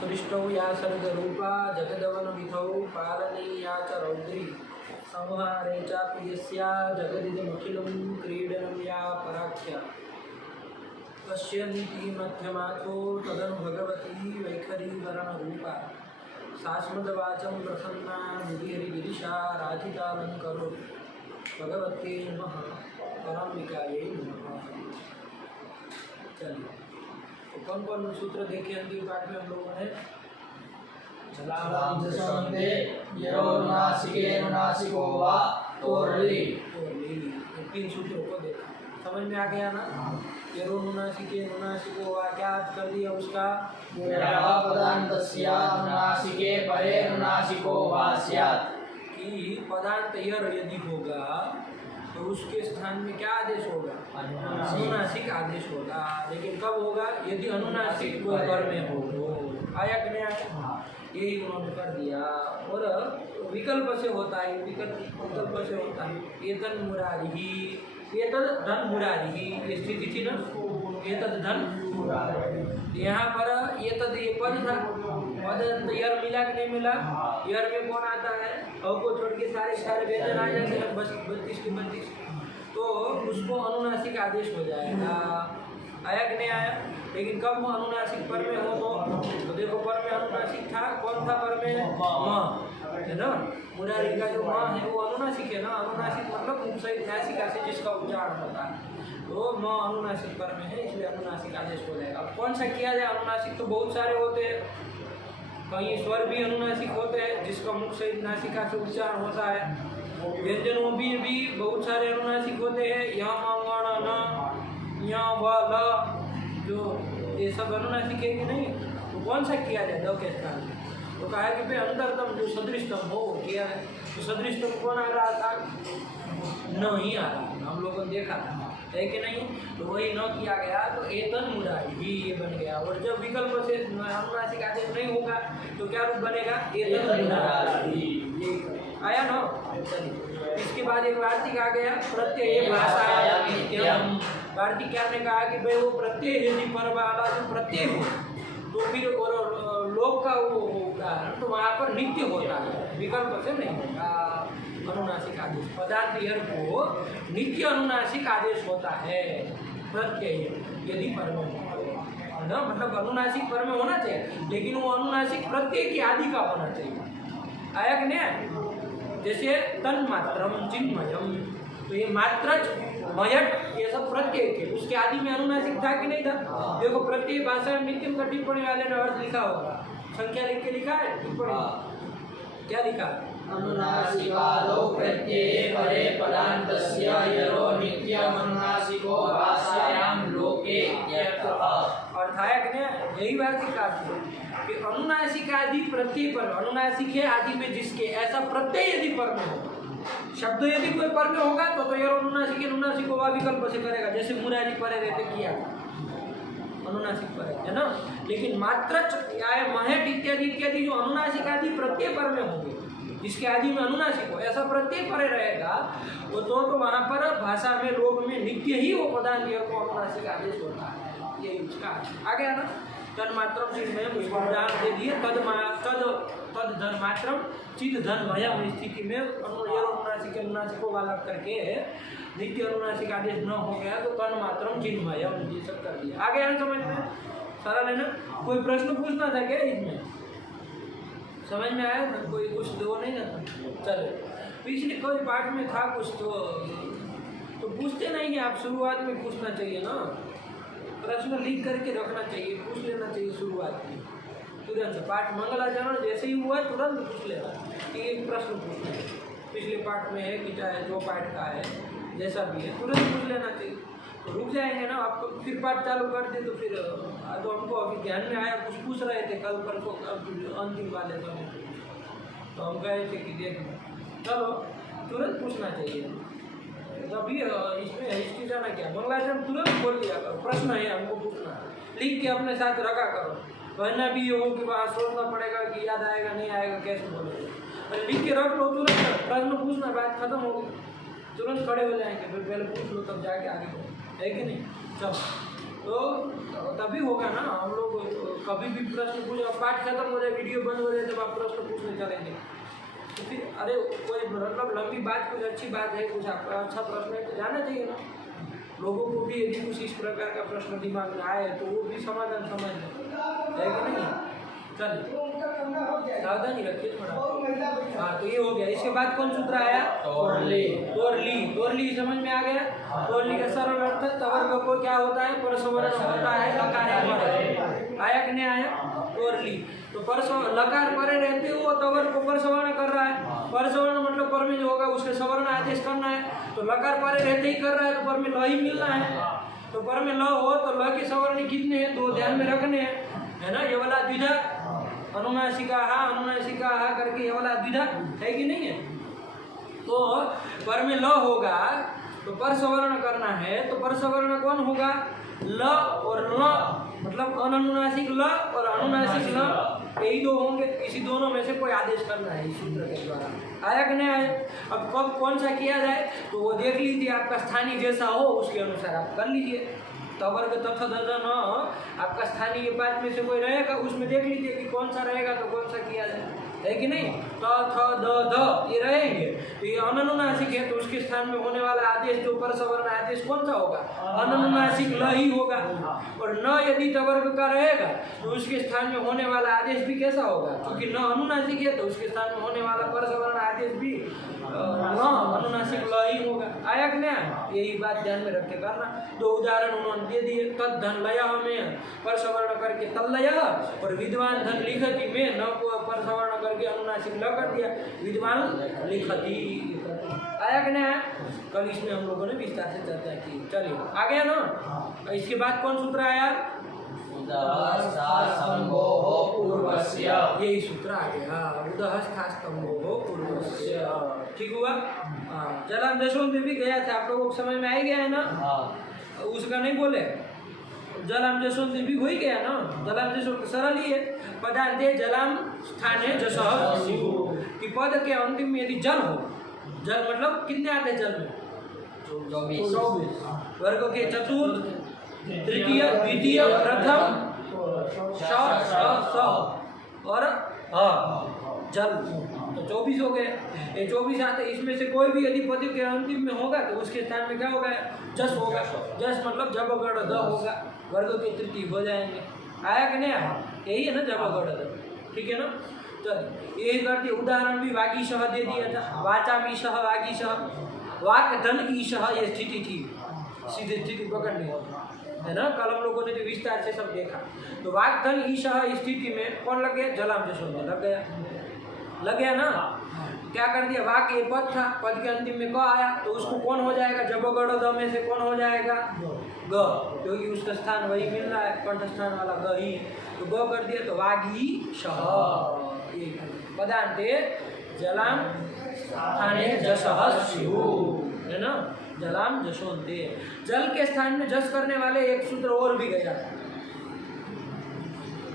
सृष्टौ या सर्गरूपा जगदवनविधौ पालनीया च रौद्री संहारे चापि यस्या जगदिदमखिलं क्रीडनं या पराख्या पश्यन्ती मध्यमाथो तदनु भगवती वैखरी वरणरूपा शाश्वतवाचं प्रसन्ना निधिहरिगिरिशा राधितालङ्करो भगवत्यै नमः परम्बिकायै नमः। चलिए, तो कौन कौन सूत्र देखे अंतिम पाठ में हम लोगों ने? तीन सूत्रों को देखा, समझ में आ गया ना? यरोनुनासिके नुनासिको वा, क्या अर्थ कर दिया उसका? पदान्तस्यानुनासिके परे नुनासिको वा स्यात्, कि पदांत यर यदि होगा तो उसके स्थान में क्या आदेश होगा? अनुनासिक आदेश होगा। लेकिन कब होगा? यदि अनुनासिक कोई पर में हो तो। आया कि नहीं आया? यही उन्होंने कर दिया। और विकल्प से होता है, विकल्प से होता है। एतन मुरारी, एतद धन मुरारी, ये स्थिति थी ना, एतद धन मुरारी। यहाँ पर एतद ये पद था, पद यर मिला कि नहीं मिला? यर में कौन आता है? और को छोड़ के सारे व्यंजन आ जाते हैं, बस 32 के 32, तो उसको अनुनासिक आदेश हो जाएगा। आया कि नहीं आया? लेकिन कब वो अनुनासिक पर में हो तो देखो, पर में अनुनासिक था, कौन था पर में? म है ना। मुरारी का जो म है वो अनुनासिक है ना। अनुनासिक मतलब मुख सहित नासिका से जिसका उच्चारण होता है, तो म अनुनासिक पर में है, इसलिए अनुनासिक आदेश हो जाएगा। अब कौन सा किया जाए? अनुनासिक तो बहुत सारे होते हैं, कहीं स्वर भी अनुनासिक होते हैं जिसका मुख सहित नासिका से उच्चारण होता है। व्यंजनों भी बहुत सारे अनुनासिक होते हैं, यहाँ न, यहाँ व ल, जो ये सब अनुनासिक है कि नहीं? तो कौन सा किया जाए द के स्थान में? तो कहा कि भाई अंतरतम जो सदृशतम हो किया है। तो सदृशतम कौन आ रहा था? न ही आ रहा था, हम लोगों ने देखा था, है कि नहीं? तो वही न किया गया, तो एतन मुरारी ही ये बन गया। और जब विकल्प से अनुनासिक आदेश नहीं होगा तो क्या रूप बनेगा? एतन मुरारी। आया ना? चलिए, इसके बाद एक वार्तिक आ गया, प्रत्यय भाषा नित्यम। वार्तिक क्या ने कहा कि भाई वो प्रत्यय यदि पर वाला जो प्रत्यय हो तो फिर और लोक का वो उदाहरण तो वहाँ पर नित्य होता है, विकल्प से नहीं होगा। अनुनासिक आदेश पदार्थ यर को नित्य अनुनासिक आदेश होता है प्रत्यय यदि पर में हो ना, मतलब अनुनासिक पर में होना चाहिए, लेकिन वो अनुनासिक प्रत्यय की आदि का होना चाहिए। आया कि नहीं? जैसे तन मात्रम चिन्मयम, तो ये मात्रच मयट ये सब प्रत्यय थे, उसके आदि में अनुनासिक था कि नहीं था? देखो, प्रत्यय भाषा में नित्यम का टिप्पणी वाले ने अर्थ लिखा होगा, संख्या लिख के लिखा है टिप्पणी, क्या लिखा? अनुनासिकादौ प्रत्यये परे पदान्तस्य यरो नित्यम् अनुनासिको भाषायां लोके इत्यर्थः। अर्थ आया कि नहीं? यही बात का अर्थ है कि अनुनासिक आदि प्रत्यय पर, अनुनासिक है आदि में जिसके, ऐसा प्रत्यय यदि पर में हो, शब्द यदि कोई पर में होगा तो यार अनुनासिक अनुनासिक होगा, विकल्प से करेगा। जैसे मुरारी परे रहते किया अनुनासिक पर है ना। लेकिन मात्रच या महट इत्यादि इत्यादि जो अनुनासिक आदि प्रत्यय पर में होंगे, जिसके आदि में अनुनासिक हो, ऐसा प्रत्यय परे रहेगा वो तो वहाँ पर भाषा में लोक में नित्य ही वो पदार्थ को अनुनासिक आदेश होता है। ये उसका आ गया ना। तन मात्रम चिन्मयम, उसको उदाहरण दे दिए। तद धन मात्रम चिद धन भयम स्थिति में अनुनासिक अनुनासिक को वाला करके नित्य अनुनासिक आदेश न हो गया तो तन मात्रम चिन्मयम, ये सब कर दिया। आ गया समझ में? सरल है ना? कोई प्रश्न पूछना था क्या इसमें? समझ में आया ना? कोई कुछ दो नहीं ना? चलो, पिछले कोई पाठ में था कुछ तो पूछते नहीं है आप, शुरुआत में पूछना चाहिए ना, प्रश्न लिख करके रखना चाहिए, पूछ लेना चाहिए शुरुआत में तुरंत। पाठ मंगलाचरण जैसे ही हुआ तुरंत पूछ लेना कि एक प्रश्न पूछना है, पिछले पाठ में है कि चाहे जो पाठ का है जैसा भी है, तुरंत पूछ लेना चाहिए। तो रुक जाएंगे ना आपको, फिर पाठ चालू कर दे तो फिर तो हमको अभी ध्यान में आया, कुछ पूछ रहे थे कल परसों अंतिम वाले समय, तो हम कहे थे कि देख चलो तुरंत पूछना चाहिए। अभी इसमें हिस्ट्री जाना क्या, मंगलाचरण तुरंत बोल दिया करो, प्रश्न है हमको पूछना, लिख के अपने साथ रखा करो। वरना भी ये हो कि वहाँ सोचना पड़ेगा कि याद आएगा नहीं आएगा, कैसे बोलेगा। अरे लिख के रख लो, तुरंत प्रश्न पूछना, बात खत्म हो गई, तुरंत खड़े हो जाएंगे। फिर पहले पूछ लो तब जाके आगे बढ़ो, है कि नहीं? चलो। तो तभी होगा ना। हम लोग कभी भी प्रश्न पूछ, पाठ खत्म हो जाए, वीडियो बंद हो जाए, जब आप प्रश्न पूछने चलेंगे तो फिर अरे कोई मतलब लंबी बात, कुछ अच्छी बात है, कुछ आपका अच्छा प्रश्न है तो जाना चाहिए ना। लोगों को भी यदि कुछ इस प्रकार का प्रश्न दिमाग में आए तो वो भी समाधान समझ है कि नहीं। चलिए सावधानी रखिए थोड़ा। हाँ तो ये हो गया। इसके बाद कौन सूत्र आया? तोरली। तोरली। तोरली समझ में आ गया। तोरली का सरल अर्थ तवर्ग को क्या होता है? परसवर्ण होता है लकार। आया कि नहीं आया? तोरली तो लकार परे रहते हुए तवर्ग को परसवर्ण कर रहा है। परसवर्ण मतलब पर में जो होगा उसके सवर्ण आदेश करना है। तो लकार परे रहते ही कर रहा है तो पर में ल ही मिलना है। तो पर में ल हो तो ल के सवर्ण कितने हैं? दो ध्यान में रखने हैं, है ना। ये वाला द्विधा अनुनासिका करके ये वाला द्विधा है कि नहीं है। तो पर में ल होगा तो परसवर्ण करना है। तो परसवर्ण कौन होगा? ल और ल, मतलब अनुनासिक ल और अनुनासिक ल, यही दो होंगे। इसी दोनों में से कोई आदेश करना है इस सूत्र के द्वारा। आया कि नहीं आया? अब कब कौन सा किया जाए तो वो देख लीजिए, आपका स्थानीय जैसा हो उसके अनुसार आप कर लीजिए। तवर्ग तथा ददन आपका स्थानीय पाठ में से कोई रहेगा, उसमें देख लीजिए कि कौन सा रहेगा तो कौन सा किया जाए, है कि नहीं। त थ द ध ये रहेंगे तो ये अनुनासिक है तो उसके स्थान में होने वाला आदेश जो परसवर्ण आदेश कौन सा होगा? अनुनासिक ल ही होगा। और न यदि तवर्ग का रहेगा तो उसके स्थान में होने वाला आदेश भी कैसा होगा? क्योंकि न अनुनासिक है तो उसके स्थान में होने वाला परसवर्ण आदेश भी न अनुनासिक ल ही होगा। आया कि नहीं? यही बात ध्यान में रख के करना। दो उदाहरण उन्होंने दे दिए। तद धन लय में परसवर्ण करके तल्लय और विद्वान धन लिखति में न को परसवर्ण करके अनुनासिक ल कर दिया, विद्वान लिखति। आया कि नहीं? कल इसमें हम लोगों ने विस्तार से चर्चा की। चलिए आ गया ना। इसके बाद कौन सूत्र आया? यही सूत्र आ गया, उदहस्थास्तंभो पूर्वस्य। ठीक हुआ। जलाम दशों में भी गया था, आप लोगों को समझ में आ ही गया है ना। उसका नहीं बोले, जलाम जसों में भी हो ही गया ना। जलाम जसों सरल ही है। पदार्थे जलाम स्थाने जसः कि पद के अंतिम में यदि जल हो, जल मतलब कितने आते जल में? 24। वर्ग के चतुर्थ, तृतीय, द्वितीय, प्रथम, स और जल, तो 24 हो गए। ये 24 आते, इसमें से कोई भी यदि पद के अंतिम में होगा तो उसके स्थान में क्या होगा? जस होगा। जस मतलब जब गढ़ द होगा, वर्ग के तृतीय हो जाएंगे। आया कि नहीं आया? यही है ना जब गढ़ द, ठीक है ना। तो यही करते उदाहरण भी वागीशः दे दिया था। वाचामीशः वागीशः, वाक धन ईशः ये स्थिति थी, सीधे स्थिति पकड़नी है ना। कल हम लोगों ने जो विस्तार से सब देखा। तो वाक धन ईशः स्थिति में कौन लग गया? जलाम जसों में लग गया ना। क्या कर दिया? वाक ये पद था, पद के अंतिम में क आया तो उसको कौन हो जाएगा? जब गढ़ द में से कौन हो जाएगा? ग, क्योंकि उसका स्थान वही मिल रहा है, कंठ स्थान वाला ग ही, तो ग कर दिया तो वागीशः। पदार्थे जलाम स्थाने जसः स्युः, है ना। जलाम जसोन्ते, जल के स्थान में जस करने वाले एक सूत्र और भी गया।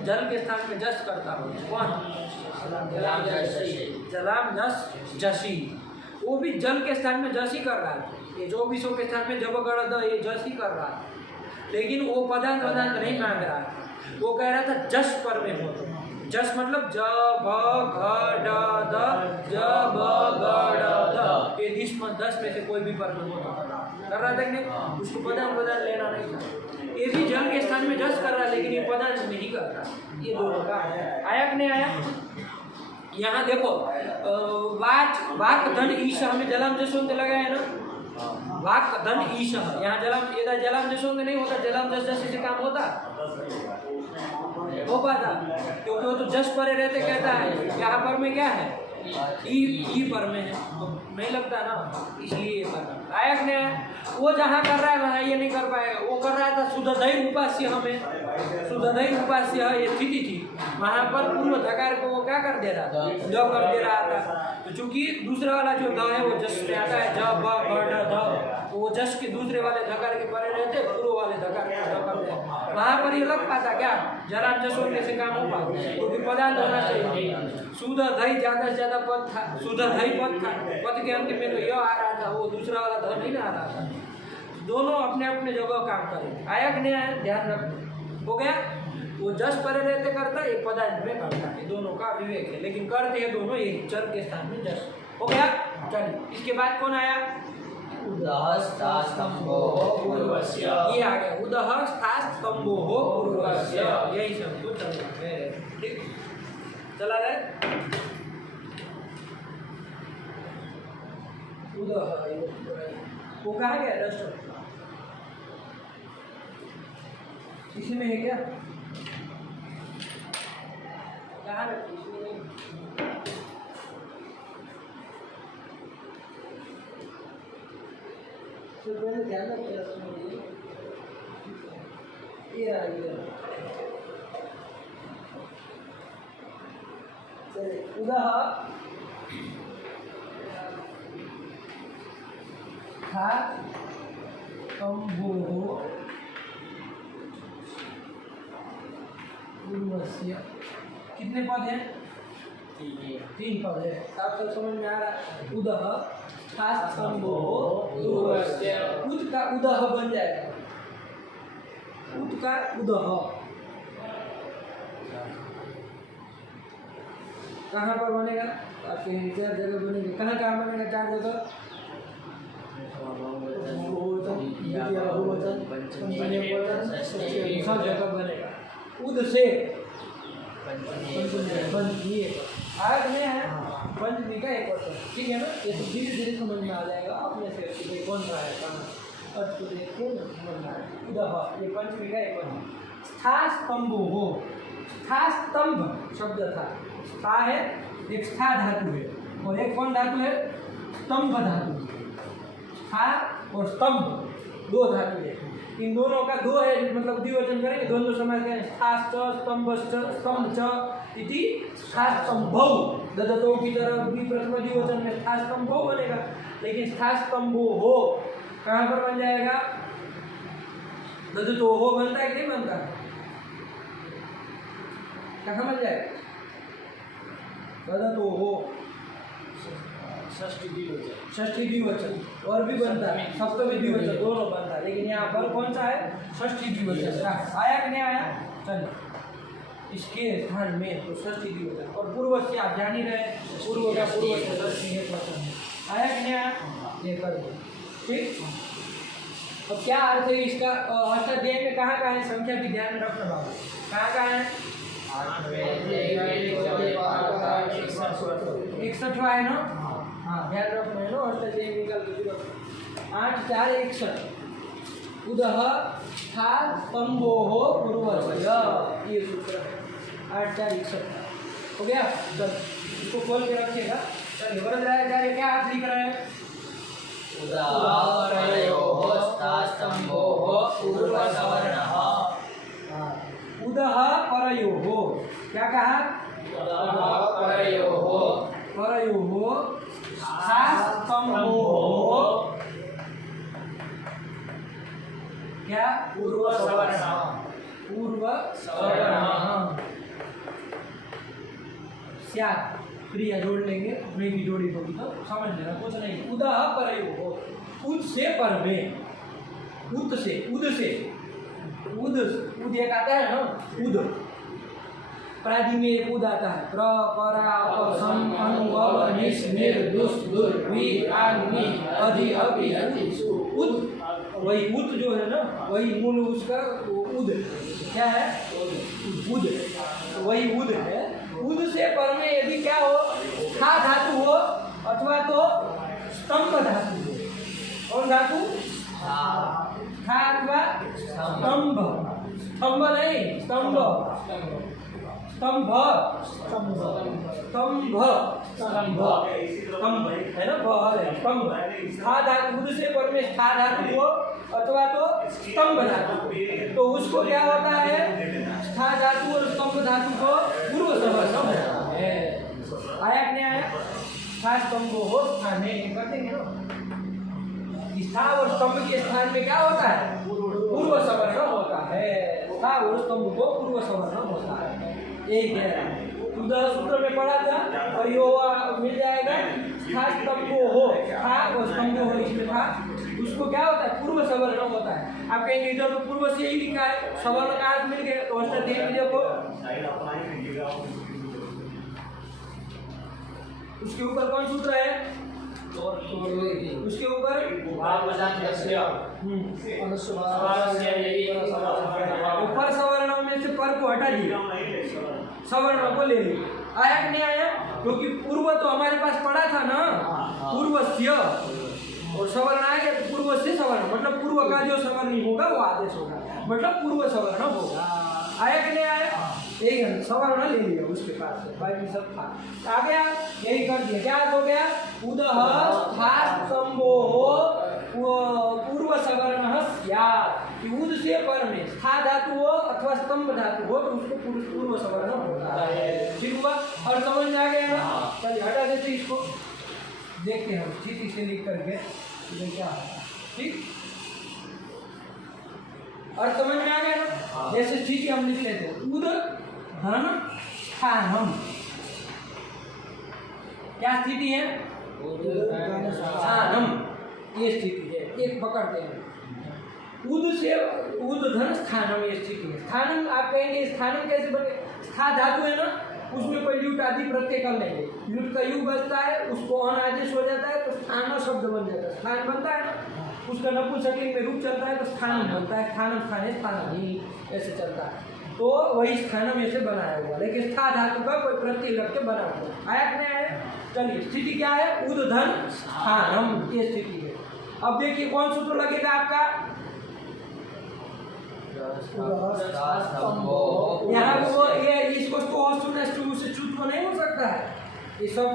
जल के स्थान में जस करता हो कौन? जलाम जस जसी, वो भी जल के स्थान में जस ही कर रहा है। ये 24 के स्थान में जब गढ़ द ये जस ही कर रहा है, लेकिन वो पदार्थ नहीं मांग रहा है। वो कह रहा था जस पर में हो। जस मतलब ज भ घ ड द, ज ब ग ड द, ये 10 में से कोई भी पर में हो कर रहा था कि नहीं? उसको पदार्थ लेना नहीं था। ये भी जल के स्थान में जस कर रहा है, लेकिन ये पदार्थ नहीं कर रहा। ये दोनों का आया कि नहीं आया? यहाँ देखो वाक धन ईशः में जलाम जसों लगा है ना। वाक धन ईशः, यहाँ जलाम जसों नहीं होता, जलाम जस जस से काम होता हो पाता, क्योंकि वो तो जस परे रहते कहता है। यहाँ पर में क्या है? ई पर में है, तो नहीं लगता ना, इसलिए पर आया कि नहीं? वो जहाँ कर रहा है वहाँ ये नहीं कर पाएगा। वो कर रहा था शुद्धधैर्य उपास्य, हमें शुद्धधैर्य उपास्य ये स्थिति थी, वहाँ पर पूर्व धकार को वो क्या कर दे रहा था? द कर दे रहा था। तो चूंकि दूसरा वाला जो द है वो जस में आता है, ज ब ग ड, वो जस के दूसरे वाले धकार के परे रहते, पूर्व वाले धकार वहाँ पर ये लग पाता क्या? जलाम जसों से काम हो पाता, क्योंकि पदार्थ होना चाहिए। शुद्ध धई ज्यादा से ज्यादा पद था, शुद्ध धई पद था, पद के अंत में तो यह आ रहा था, वो दूसरा वाला ध नहीं आ रहा था। दोनों अपने अपने जगह काम करेंगे। आया कि नहीं आया, ध्यान रखना। हो गया, वो जस परे रहते करता, एक पदार्थ में करता है, दोनों का विवेक है, लेकिन करते हैं दोनों एक चर के स्थान में जस। हो गया, चलिए इसके बाद कौन आया, उदः स्थास्तंभोः पूर्वस्य। ये आ गया, उदः स्थास्तंभोः पूर्वस्य, यही सबको चलना है। ठीक, चला रहे। वो कहा गया डस्ट, इसी में है क्या, कहाँ रखी, इसमें नहीं। तो पहले ध्यान रखिए, ये आ गया। चलिए, उदः स्थास्तंभोः पूर्वस्य, कितने पद हैं, 3 पद है। आप सब समझ में आ रहा है। उदः स्थास्तंभोः पूर्वस्य, उद का उदः बन जाएगा, उद का उदः कहाँ पर बनेगा, आपके 4 जगह बनेगा। कहाँ कहाँ बनेगा, 4 जगह, सब जगह बनेगा। उद से पंचमी आज में है, पंचमी का एक वर्ष, ठीक है ना। ये तो धीरे धीरे समझ में आ जाएगा अपने से, कौन सा है कहाँ, अर्थ को देख के समझ में आएगा। उदः, ये पंचमी का एक वर्ष। स्थास्तंभोः, स्थास्तंभ शब्द था, स्था है, एक स्था धातु है, और एक कौन धातु है, स्तंभ धातु। स्था और स्तंभ 2 धातु है, इन दोनों का 2 है, मतलब द्विवचन करेंगे, दोनों समझ गए। स्थाश्च स्तंभश्च स्तंभ च इति स्थास्तंभौ, ददतो की तरह भी प्रथम द्विवचन में स्थास्तंभौ बनेगा, लेकिन स्थास्तंभोः कहाँ पर बन जाएगा, ददतोः बनता है कि नहीं बनता, कहाँ बन जाएगा, ददतोः षष्ठी द्विवचन, और भी बनता है सप्तमी द्विवचन, दोनों बनता है, लेकिन यहाँ पर कौन सा है, षष्ठी द्विवचन। आया कि नहीं आया, चलिए इसके स्थान में तो षष्ठी द्विवचन, और पूर्व से आप जान ही रहे, पूर्व का पूर्व से षष्ठी है, आया कि नहीं आया, ये कर दो। ठीक, अब क्या अर्थ है इसका, अष्टाध्याय में कहाँ कहाँ है, संख्या भी ध्यान रखना बाबू, कहाँ कहाँ है, 61वां है ना, हाँ ध्यान रखना है ना, अष्टाध्यायी निकाल के 8 4 61। उदः स्थास्तंभोः पूर्वस्य, ये सूत्र है, 8 4 61 हो गया। चल इसको खोल के रखिएगा। चलिए वरदाचार्य क्या आप लिख रहे हैं, उदः स्थास्तंभोः पूर्वसवर्णः। उदः परयोः, क्या कहा, परयोः स्थास्तंभोः क्या, पूर्वसवर्णः। स्यात्, क्रिया जोड़ लेंगे, नहीं भी जोड़ी होगी तो समझ लेना, कुछ नहीं। उदः परयोः, उद से पर में, उद से, उद से, उद एक आता है ना, उद प्रादि में एक उद आता है, प्र परा अप सम अनुभव निस निर दुस दुर वि आन नि अधि अपि अति सु, उद, वही उद जो है ना, वही मूल उसका उद क्या है, उद, वही उद है। उद से पर में यदि क्या हो, खा धातु हो अथवा तो स्तंभ धातु हो, कौन धातु, खा अथवा स्तंभ, स्तंभ नहीं, स्तंभ, स्तंभ, स्तंभ, स्तंभ, स्तंभ है ना, बहल है, स्तंभ, स्था धातु, उद से पर में स्था धातु हो अथवा तो स्तंभ धातु, तो उसको क्या होता है, स्था धातु और स्तंभ धातु को पूर्व सवर्ण होता है। आया कि नहीं आया, स्था स्तंभ हो स्थाने कर देंगे ना, स्था और स्तंभ के स्थान में क्या होता है, पूर्व सवर्ण होता है, स्था और स्तंभ को पूर्व सवर्ण होता है। यही कह रहा है। उदह सूत्र में पढ़ा था और यो मिल जाएगा था स्तंभो हो, था और स्तंभो हो इसमें था, उसको क्या होता है पूर्व सवर्ण होता है। आप कहेंगे इधर तो पूर्व से ही लिखा है, सवर्ण का अर्थ मिल गया तो अष्टाध्यायी में देखो उसके ऊपर कौन सूत्र है, उसके ऊपर ऊपर सवर्णों में से पर को हटा दिया, सवर्णों को ले लिया, आया कि नहीं आया, क्योंकि पूर्व तो हमारे पास पड़ा था ना, पूर्वस्य और सवर्ण आ गया तो पूर्व से सवर्ण मतलब पूर्व का जो सवर्ण होगा वो आदेश होगा, मतलब पूर्व सवर्ण होगा। आया कि नहीं आया, एक सवर्ण ले लिया उसके पास से, बाकी सब था आ गया, यही कर दिया, क्या हो गया उदह स्थात् स्तंभोः पूर्व सवर्ण स्यात्, उद से पर में स्था धातु हो अथवा स्तंभ धातु हो तो उसको पूर्व सवर्ण होता है। ठीक हुआ और समझ में आ गया ना, चलिए हटा देते इसको, देखते हैं हम ठीक से लिख करके क्या है। ठीक और समझ में आ गया ना, जैसे ठीक हम लिख लेते हैं उद धन स्थानम, क्या स्थिति है स्थानम, ये स्थिति है, एक पकड़ते हैं उद से उद धन स्थानम, ये स्थिति है। स्थानम आप कहेंगे स्थानम कैसे बने, स्था धातु है ना उसमें कोई ल्यूट आदि प्रत्यय कर लेंगे, ल्यूट का यू बचता है उसको अन आदेश हो जाता है तो स्थान शब्द बन जाता है, स्थान बनता है ना, उसका नपुंसकलिंग में रूप चलता है तो स्थान बनता है, स्थानम स्थाने स्थानी ऐसे चलता है, तो वही स्थानम ऐसे बनाया हुआ, लेकिन स्था धातु का कोई प्रत्यय लग के बना हुआ। आया कि नहीं आया, चलिए स्थिति क्या है उद धन स्थानम, ये स्थिति है। अब देखिए कौन सूत्र लगेगा आपका, यहाँ वो ये इसको से चुत्व नहीं हो सकता है, ये सब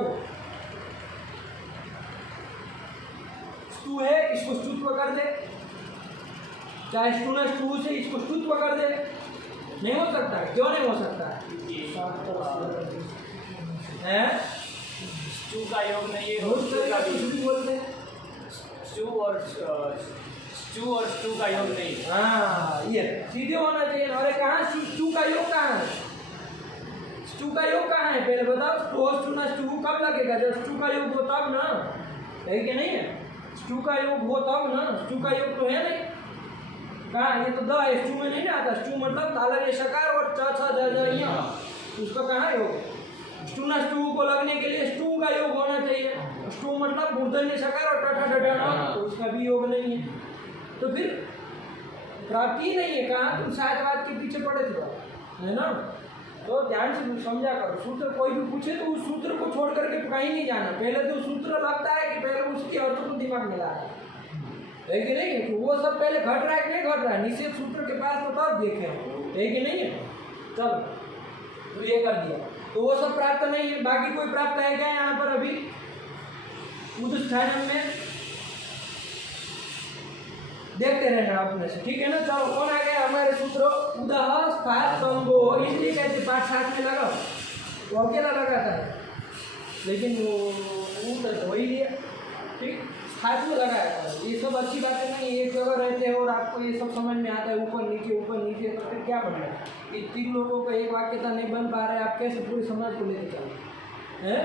स्तु है इसको स्तुत्व कर दे, चाहे स्तु से इसको स्तुत्व कर दे, नहीं हो सकता है, क्यों नहीं हो सकता है, स्टू का योग नहीं है, बोलते स्टू और स्टू का योग नहीं। हाँ ये सीधे होना चाहिए। अरे कहाँ स्टू का योग कहाँ है, स्टू का योग कहाँ है पहले बताओ, स्टू कब लगेगा, जब स्टू का योग हो तब ना, है कि नहीं है, स्टू का योग हो तब ना, स्टू का योग तो है नहीं, कहाँ ये तो द है, स्टू में नहीं आता, स्टू मतलब तालव्य शकार और च छ ज यहाँ, उसका कहाँ योग, स्टू को लगने के लिए स्टू का योग होना चाहिए, स्टू मतलब मूर्धन्य शकार और टठा डठा, तो उसका भी योग नहीं है, तो फिर प्राप्ति नहीं है, कहाँ तुम साहित्यवाद के पीछे पड़े थे है ना, तो ध्यान से समझा करो, सूत्र कोई भी पूछे तो उस सूत्र को छोड़ करके कहीं नहीं जाना, पहले तो सूत्र लगता है कि पहले उसके अर्थ को दिमाग में ला है कि नहीं है, तो वो सब पहले घट रहा है कि नहीं घट रहा है, निषेध सूत्र के पास तो तब देखे है कि नहीं है, चल तो ये कर दिया, तो वो सब प्राप्त नहीं है, बाकी कोई प्राप्त है क्या यहाँ पर अभी उदस्थानम में, देखते रहना अपने से, ठीक है ना। चलो कौन आ गया हमारे सूत्र, उदह स्थात् स्तंभो, इसलिए कहते पाठ साथ में लगाओ, वो अकेला लगाता है लेकिन वो तो हो ही लिया, ठीक साथ में लगाया था, ये सब अच्छी बातें नहीं, एक जगह रहते हैं और आपको ये सब समझ में आता है ऊपर नीचे तो फिर क्या बन रहा है, ये तीन लोगों को एक वाक्यता नहीं बन पा रहा है, आप कैसे पूरे समाज को लेकर चले हैं,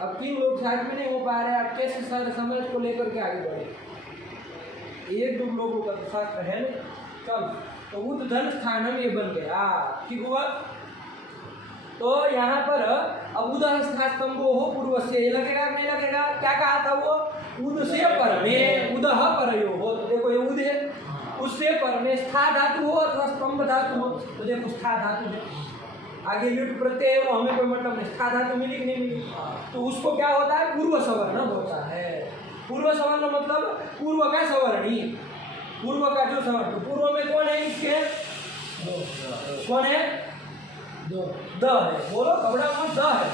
अब तीन लोग साथ में नहीं हो पा रहे, आप कैसे सारे समाज को लेकर के आगे बढ़े, एक दो लोगों का शास्त्र है नहीं, चल तो उद धन स्थानम ये बन गया, ठीक हुआ। तो यहाँ पर अब उदह स्थात् स्तंभो हो पूर्व से, ये लगेगा नहीं लगेगा, क्या कहा था वो, उद से पर में उदह परयो हो, तो देखो ये उद है, उससे पर में स्था धातु हो अथवा स्तंभ धातु हो, तो देखो स्था धातु है, आगे लुट प्रत्यय वो हमें कोई मतलब नहीं, स्था धातु मिली कि नहीं मिली, तो उसको क्या होता है पूर्व सवर्ण होता है, पूर्व सवर्ण मतलब पूर्व का सवर्णी, पूर्व का जो सवर्ण, पूर्व में कौन है इसके, कौन है, द है, बोलो घबरा मत, द है,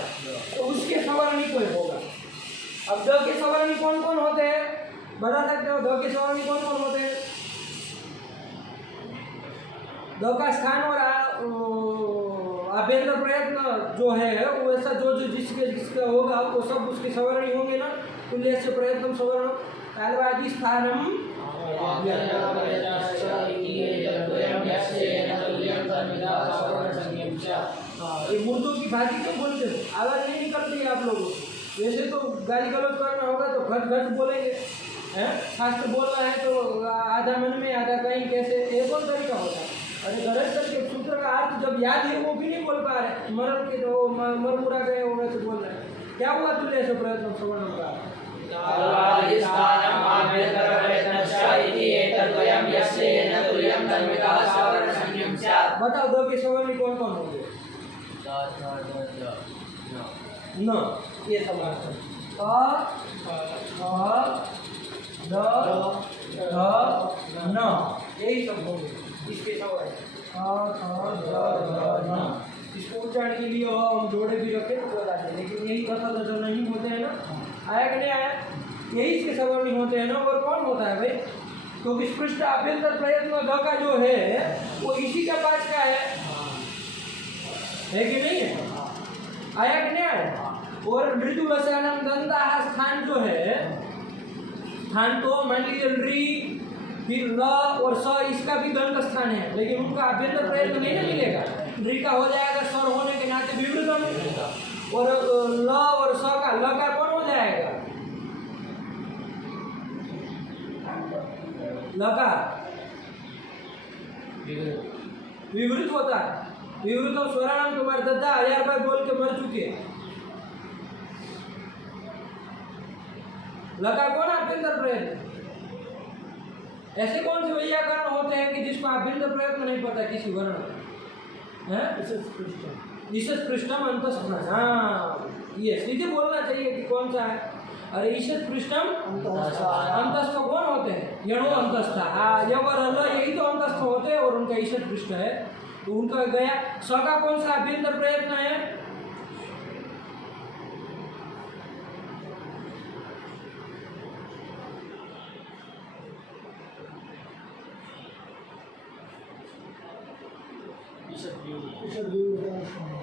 तो उसके सवर्णी कोई होगा। अब द के सवर्णी कौन कौन होते हैं बता सकते हो, द के सवर्णी कौन कौन होते हैं, द का स्थान और आभ्यंतर प्रयत्न जो है वो ऐसा जो जिसका होगा वो सब उसके सवर्णी होंगे ना, तुल्य से प्रयत्न सवर्ण कालवादी स्थानम हाँ, ये मुर्दों की भाजी क्यों बोलते हो? आवाज़ नहीं निकलती है आप लोगों को। वैसे तो गाली गलौज करना होगा तो घट घट बोलेंगे, हैं? शास्त्र बोलना है तो आधा मन में आधा कहीं, कैसे, ये कौन तरीका होता है? अरे गलत करके सूत्र का अर्थ जब याद है वो भी नहीं बोल पा रहे, मरण के तो मरमुरा गए हो वैसे बोल रहे हैं। क्या हुआ तुल्य ऐसे प्रयत्न सवर्णम का? बताओ दो के सवर्ण कौन कौन होंगे? न, ये सब न, यही सब होंगे इसके सवर्ण। इसको उच्चारण के लिए हम जोड़े भी रखे तो बोल जाते हैं, लेकिन यही कथा तो नहीं होते हैं ना। आया कि नहीं आया? यही इसके सवर्ण होते हैं ना। और कौन होता है भाई? तो स्पृष्ट अभ्यंतर प्रयत्न द का जो है वो इसी का पास का है कि नहीं है? आया कि नहीं आया? और ऋतु रसायनम दंता स्थान जो है, स्थान तो मान लीजिए री फिर ल और स, इसका भी दंत स्थान है, लेकिन उनका अभ्यंतर प्रयत्न नहीं ना मिलेगा। री का हो जाएगा स्वर होने के नाते विवृतम, और ल और स का लकार कौन हो जाएगा? लकार विवृत होता है। विवृतम स्वराणाम तुम्हारे दादा 1000 बार बोल के मर चुके। लकार कौन अभ्यंतर प्रयत्न? ऐसे कौन से व्याकरण होते हैं कि जिसको अभ्यंतर प्रयत्न नहीं पता किसी वर्ण है? ईशत पृष्ठम अंतस्थान। हाँ, ये सीधे बोलना चाहिए कि कौन सा है। अरे ईशत पृष्ठम अंतस्थ कौन होते हैं? यणो अंतस्थ। हाँ, यही तो अंतस्थ होते हैं और उनका ईशत पृष्ठ है, तो उनका गया। स का कौन सा अभ्यंतर प्रयत्न है?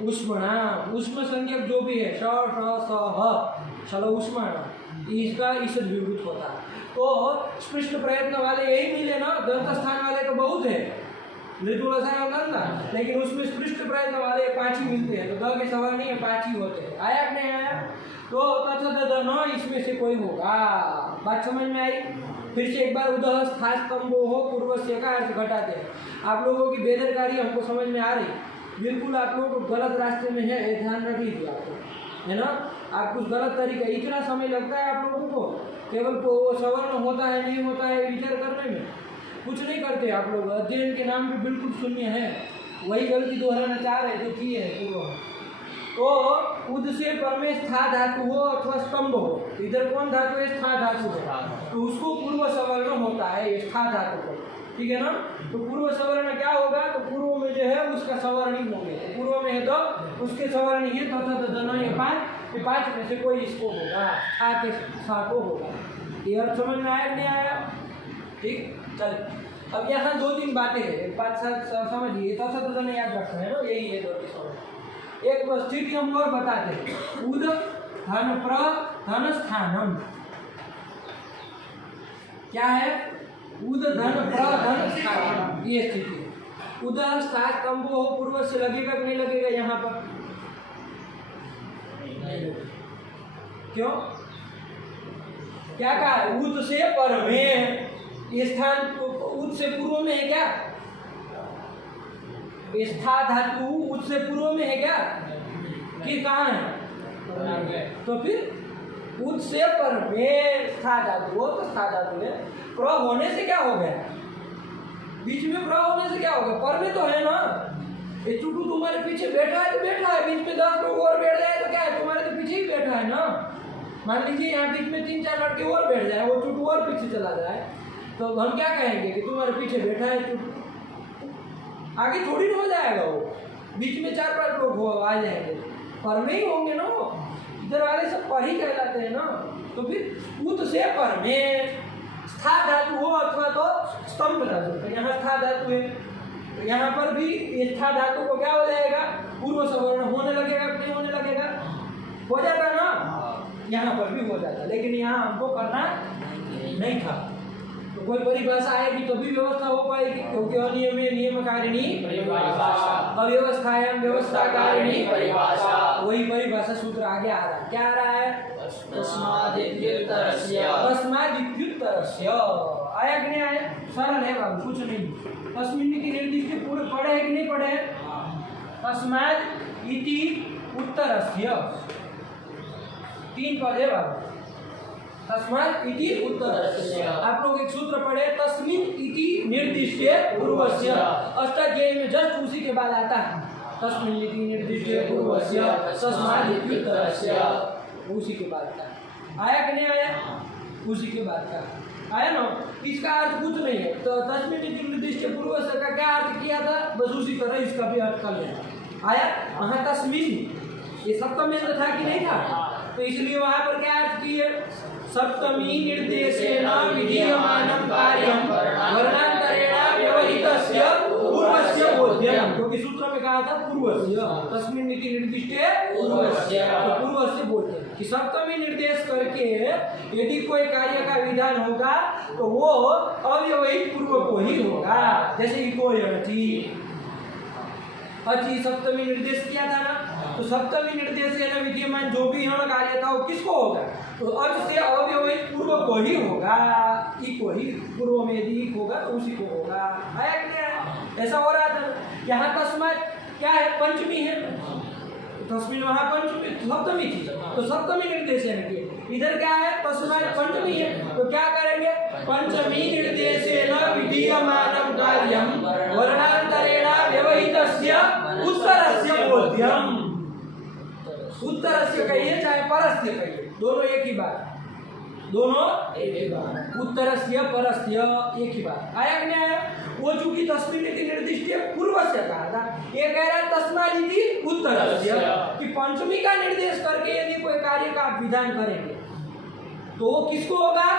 उष्मणा, उष्म संज्ञक जो भी है श स ह चलो उष्मणा, इसका ईषद विवृत होता है। तो स्पृष्ट प्रयत्न वाले यही मिले ना, दंत स्थान वाले तो बहुत है, लेकिन उसमें स्पृष्ट प्रयत्न वाले 5 ही मिलते हैं, तो द के सवाल नहीं है, 5 ही होते हैं। आया कि नहीं आया? तो तथा न इसमें से कोई होगा। बात समझ में आई? फिर से एक बार उदह स्थान स्तंभो हो पूर्वस्य का अर्थ घटाते हैं। आप लोगों की बेदरकारी हमको समझ में आ रही, बिल्कुल आप लोग गलत रास्ते में है, ये ध्यान रख लीजिए आपको, है ना। आप कुछ गलत तरीका, इतना समय लगता है आप लोगों को केवल वो सवर्ण होता है नहीं होता है विचार करने में, कुछ नहीं करते आप लोग। अध्ययन के नाम पे बिल्कुल शून्य है, वही गलती दोहराना चाह रहे जो की है पूर्व। तो उद से पर में स्था धातु हो अथवा स्तंभ हो, इधर कौन धातु है? स्था धातु है, तो उसको पूर्व सवर्ण होता है ये स्था धातु को, ठीक है ना। तो पूर्व सवर्ण क्या होगा? तो पूर्व में जो है उसका सवर्ण ही होंगे, पूर्व में है तो उसके सवर्ण ही है, तथा ये 5 में से कोई इसको होगा, आ के सा को होगा। ये अर्थ समझ में आया नहीं आया? ठीक, चल। अब यहाँ 2-3 बातें हैं, 5-7 समझिए, तथा नहीं याद रखना है ना, यही है 2 एक स्थिति हम और बताते हैं। उद धन प्र धन स्थानम क्या है? उद धन प्र धन स्थानम, ये स्थिति। उद स्था स्तंभ हो पूर्व से लगेगा कि नहीं लगेगा? यहाँ पर क्यों? क्या कहा? उद से पर में, ये स्थान उद से पूर्व में है क्या? स्था धातु उद से पूर्व में है क्या कि कहाँ है? तो फिर उद से पर में स्था धातु हो, तो स्था धातु है। प्र होने से क्या हो गया? बीच में प्र होने से क्या हो गया? पर में तो है ना। ये चुटू तुम्हारे पीछे बैठा है तो बैठा है, बीच में 10 लोग और बैठ जाए तो क्या है? तुम्हारे तो पीछे ही बैठा है ना। मान लीजिए यहाँ बीच में 3-4 लड़के और बैठ जाए, वो चुटू और पीछे चला जाए, तो हम क्या कहेंगे कि तुम्हारे पीछे बैठा है चुटू? आगे थोड़ी ना हो जाएगा वो, बीच में 4-5 लोग हो आ जाएंगे, पर में ही होंगे ना वो। इधर वाले सब पर ही कहलाते हैं ना। तो फिर उद से पर में स्था धातु हो अथवा तो स्तंभ धातु, तो यहाँ स्था धातु है, तो यहाँ पर भी स्था धातु को क्या हो जाएगा? पूर्व सवर्ण होने लगेगा कि नहीं होने लगेगा? हो जाता ना, यहाँ पर भी हो जाता, लेकिन यहाँ हमको करना नहीं था। तो तो कोई परिभाषा आएगी तभी व्यवस्था हो पाएगी, क्योंकि अनियमे नियमकारिणी परिभाषा, अव्यवस्थायां व्यवस्थाकारिणी परिभाषा। वही परिभाषा सूत्र आगे आ रहा है। क्या आ रहा है? तस्मादित्युत्तरस्य, तस्मादित्युत्तरस्य। आया कि नहीं आया? सरल है बाबू, कुछ नहीं। तस्मिन् इति निर्दिष्ट पूरे पढ़े कि नहीं पढ़े? तस्माद् इति उत्तरस्य 3 पद है बाबू। तस्माद् इति उत्तरस्य। आप लोग एक सूत्र पढ़े, तस्मिन् इति निर्दिष्टे पूर्वस्य। अष्टाध्यायी में जस्ट उसी के बाद आता है तस्मिन् इति निर्दिष्टे पूर्वस्य तस्माद् इति उत्तरस्य, उसी के बाद का आया कि नहीं आया? उसी के बाद का आया ना। इसका अर्थ कुछ नहीं है। तो तस्मिन् इति निर्दिष्टे पूर्वस्य का क्या अर्थ किया था? बस उसी तरह इसका भी अर्थ कर लेना। आया वहाँ तस्मिन्, ये सप्तमी था कि नहीं था? तो इसलिए वहाँ पर क्या अर्थ किए? सप्तमी निर्देशेन विधीयमानं कार्यं वर्णान्तरेण व्यवहितस्य पूर्वस्य बोध्यं, क्योंकि सूत्र में कहा था पूर्वस्य, तस्मिन् इति निर्दिष्टे पूर्वस्य, तो पूर्वस्य बोध्यं कि सप्तमी निर्देश करके यदि कोई कार्य का विधान होगा तो वो अव्यवहित पूर्व को ही होगा। जैसे इको अति सप्तमी निर्देश किया था ना, तो सप्तमी निर्देश है ना विद्यमान जो भी यहाँ कार्य था वो किसको होगा? तो अर्थ से अव्यवहित पूर्व को ही होगा, ई को ही, पूर्व में यदि ई होगा तो उसी को होगा। आया कि नहीं आया? ऐसा हो रहा था। यहाँ तस्मात् क्या है? पंचमी है। तस्मिन् वहाँ पंचमी सप्तमी थी, तो सप्तमी निर्देश है। इधर क्या है? तस्मात् पंचमी है, तो क्या करेंगे? पंचमी निर्देशेन विधीयमानं कार्यं वर्णान्तरेण व्यवहितस्य उत्तरस्य बोध्यं। उत्तरस्य कहिए चाहे परस्य कहिए, दोनों एक ही बात, दोनों एक ही बात। उत्तरस्य परस्य एक ही बात। आया कि नहीं आया? वो चूंकि तस्मिन् इति निर्दिष्टे पूर्वस्य कहा था, ये कह रहा है तस्माद् इति उत्तरस्य कि पंचमी का निर्देश करके यदि कोई कार्य का विधान करेंगे तो वो किसको होगा?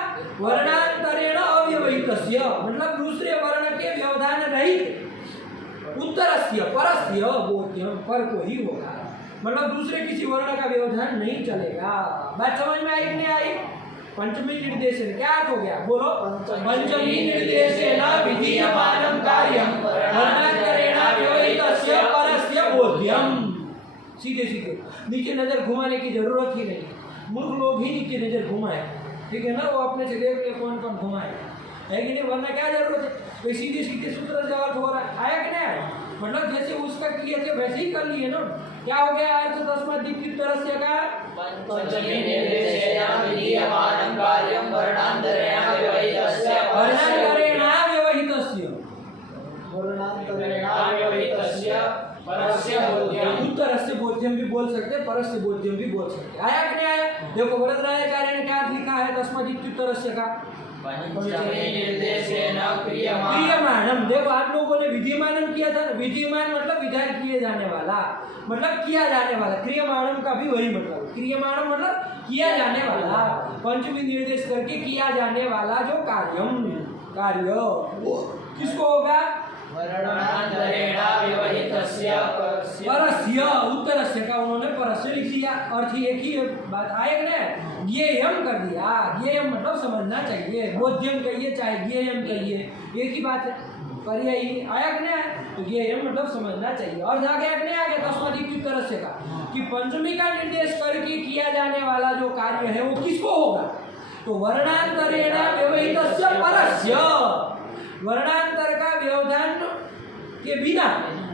वर्णांतरेण अव्यवहितस्य, मतलब दूसरे वर्ण के व्यवधान रहित उत्तरस्य परस्य बोध्यं, पर को ही होगा, मतलब दूसरे किसी वर्ण का व्यवधान नहीं चलेगा। बात समझ में आई कि नहीं आई? पंचमी निर्देशन क्या अर्थ हो गया? बोलो। पंचमी निर्देशेन विधीयमानं कार्यं वर्णांतरेण व्यवहितस्य परस्य बोध्यं। सीधे सीधे नीचे नजर घुमाने की जरूरत ही नहीं, मूर्ख लोग ही नीचे नजर घुमाए, ठीक है ना? वो अपने से देख ले कौन कौन घुमाए, है कि नहीं? वरना क्या जरूरत है? तो सीधे सीधे सूत्र से अर्थ हो रहा है। आया कि नहीं आया? मतलब जैसे उसका किए थे वैसे ही कर लिए ना। क्या हो गया? अर्थ तस्माद् इत्युत्तरस्य का पंचमी निर्देशेन विधीयमानं कार्यं वर्णान्तरेण व्यवहितस्य परस्य बोध्यं। उत्तरस्य बोध्यं भी बोल सकते, परस्य बोध्यं भी बोल सकते। आया कि नहीं आया? देखो वरदराजाचार्य ने क्या लिखा है तस्माद् इत्युत्तरस्य का? पंचमी निर्देशेन क्रियमाणम। देखो आप लोगों ने विधिमानम किया था। विधिमान मतलब विधान किए जाने वाला, मतलब किया जाने वाला। क्रियमाणम का भी वही मतलब, क्रियमाणम मतलब किया जाने वाला। पंचमी निर्देश करके किया जाने वाला जो कार्यम, कार्य वो किसको होगा? वर्णान्तरेण व्यवहितस्य परस्य, उत्तरस्य का उन्होंने परस्य लिख दिया, अर्थ एक ही बात। आए कि नहीं? ज्ञेयम कर दिया। ज्ञेयम मतलब समझना चाहिए, बोध्यम कहिए चाहे ज्ञेयम कहिए, एक ही बात है। करिए ही आया कि नहीं? तो ज्ञेयम मतलब समझना चाहिए। और आ गया कि नहीं आ गया? तस्माद् इत्युत्तरस्य का कि पंचमी का निर्देश करके किया जाने वाला जो कार्य है वो किसको होगा? तो वर्णांतरेण व्यवहितस्य परस्य, वर्णांतर का व्यवधान के बिना,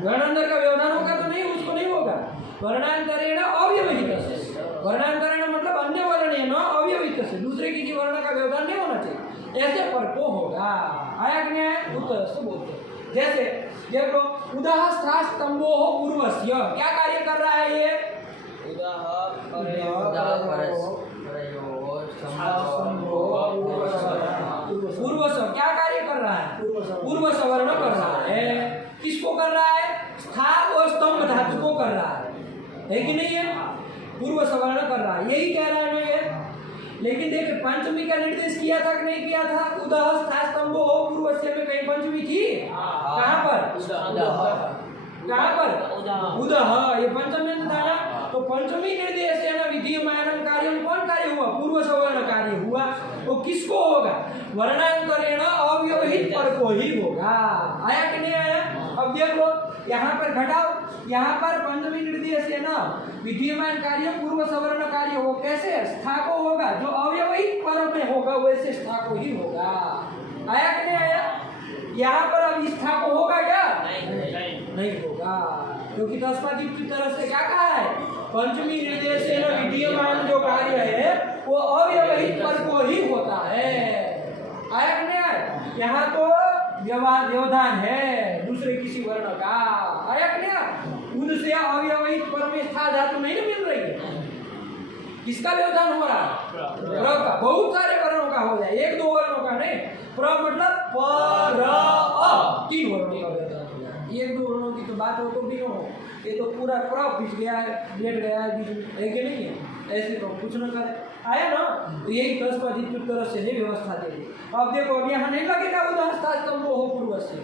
वर्णांतर का व्यवधान होगा तो नहीं, उसको नहीं होगा। वर्णांतरेण अव्यवहितस्य, वर्णांतरेण मतलब अन्य वर्णेन अव्यवहितस्य, दूसरे किसी वर्ण का व्यवधान नहीं होना चाहिए, ऐसे पर को होगा। आया कि नहीं आया? उत्तरस्य बोलते। जैसे देखो उदाहस्था स्तंभोः पूर्वस्य, क्या कार्य कर रहा है ये? पूर्व क्या कार्य कर रहा है? पूर्व सवर्ण कर रहा है। किसको कर रहा है? स्था और स्तंभ धातु को कर रहा है कि नहीं है? पूर्व सवर्ण कर रहा है, यही कह रहा है ना ये। लेकिन देखिए पंचमी का निर्देश किया था कि नहीं किया था? उदह स्था स्तंभो पूर्वस्य में कहीं पंचमी थी? कहाँ पर? कहाँ पर? उदह, ये पंचमी था ना। तो पंचमी निर्देश है ना विधीयमानं कार्यम, कौन कार्य हुआ? पूर्व सवर्ण कार्य हुआ। वो किसको होगा? वर्णांतरेण अव्यवहित पर को ही होगा। आया कि नहीं आया? अब देख लो, यहाँ पर घटाओ, यहाँ पर पंचमी निर्देश है ना, विधीयमान कार्य पूर्व सवर्ण कार्य हो, कैसे? स्था को होगा, जो अव्यवहित पर में होगा वैसे स्था को ही होगा। आया कि नहीं आया? यहाँ पर अब स्था को होगा क्या? नहीं होगा, क्योंकि तस्मादित की तरफ से क्या कहा है? पंचमी निर्देश से विधीयमान जो कार्य है वो अव्यवहित पर को ही होता है। आया कि नहीं आया? यहाँ तो व्यवधान है दूसरे किसी वर्ण का। आया कि नहीं? उनसे अव्यवहित पर में स्था धातु नहीं मिल रही है। किसका व्यवधान हो रहा है? प्र का। बहुत सारे वर्णों का हो जाए, एक दो वर्णों का नहीं। प्र मतलब पर अ, तीन वर्णों का व्यवधान हो जाए। एक दो वर्णों की तो बात हो तो भी न हो, ये तो पूरा प्र पिछ गया है, लेट गया है बीच में, है कि नहीं है? ऐसे तो कुछ न करे। आया ना? तो यही तस्मादित की तरफ से नहीं व्यवस्था दे दी। अब देखो, अब यहाँ नहीं लगेगा उदाहस्था स्तंभ हो पूर्व से,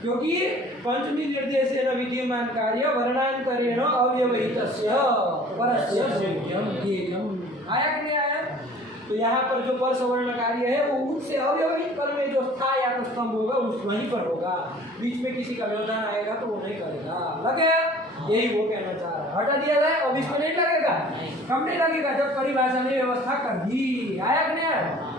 क्योंकि पंचमी निर्देश न विधीयमान कार्य वर्णांतरेण अव्यवहितस्य परस्य सेव्यम ज्ञेयम। आया कि नहीं आया? तो यहाँ पर जो पर सवर्ण कार्य है वो उनसे अव्यवहित पर में जो स्था या तो स्तंभ होगा उस वहीं पर होगा, बीच में किसी का व्यवधान आएगा तो वो नहीं करेगा। लगे? यही वो कहना चाह रहा है। हटा दिया जाए, अब इसमें नहीं लगेगा। कब नहीं लगेगा? जब परिभाषा ने व्यवस्था कर दी। आया कि नहीं आया?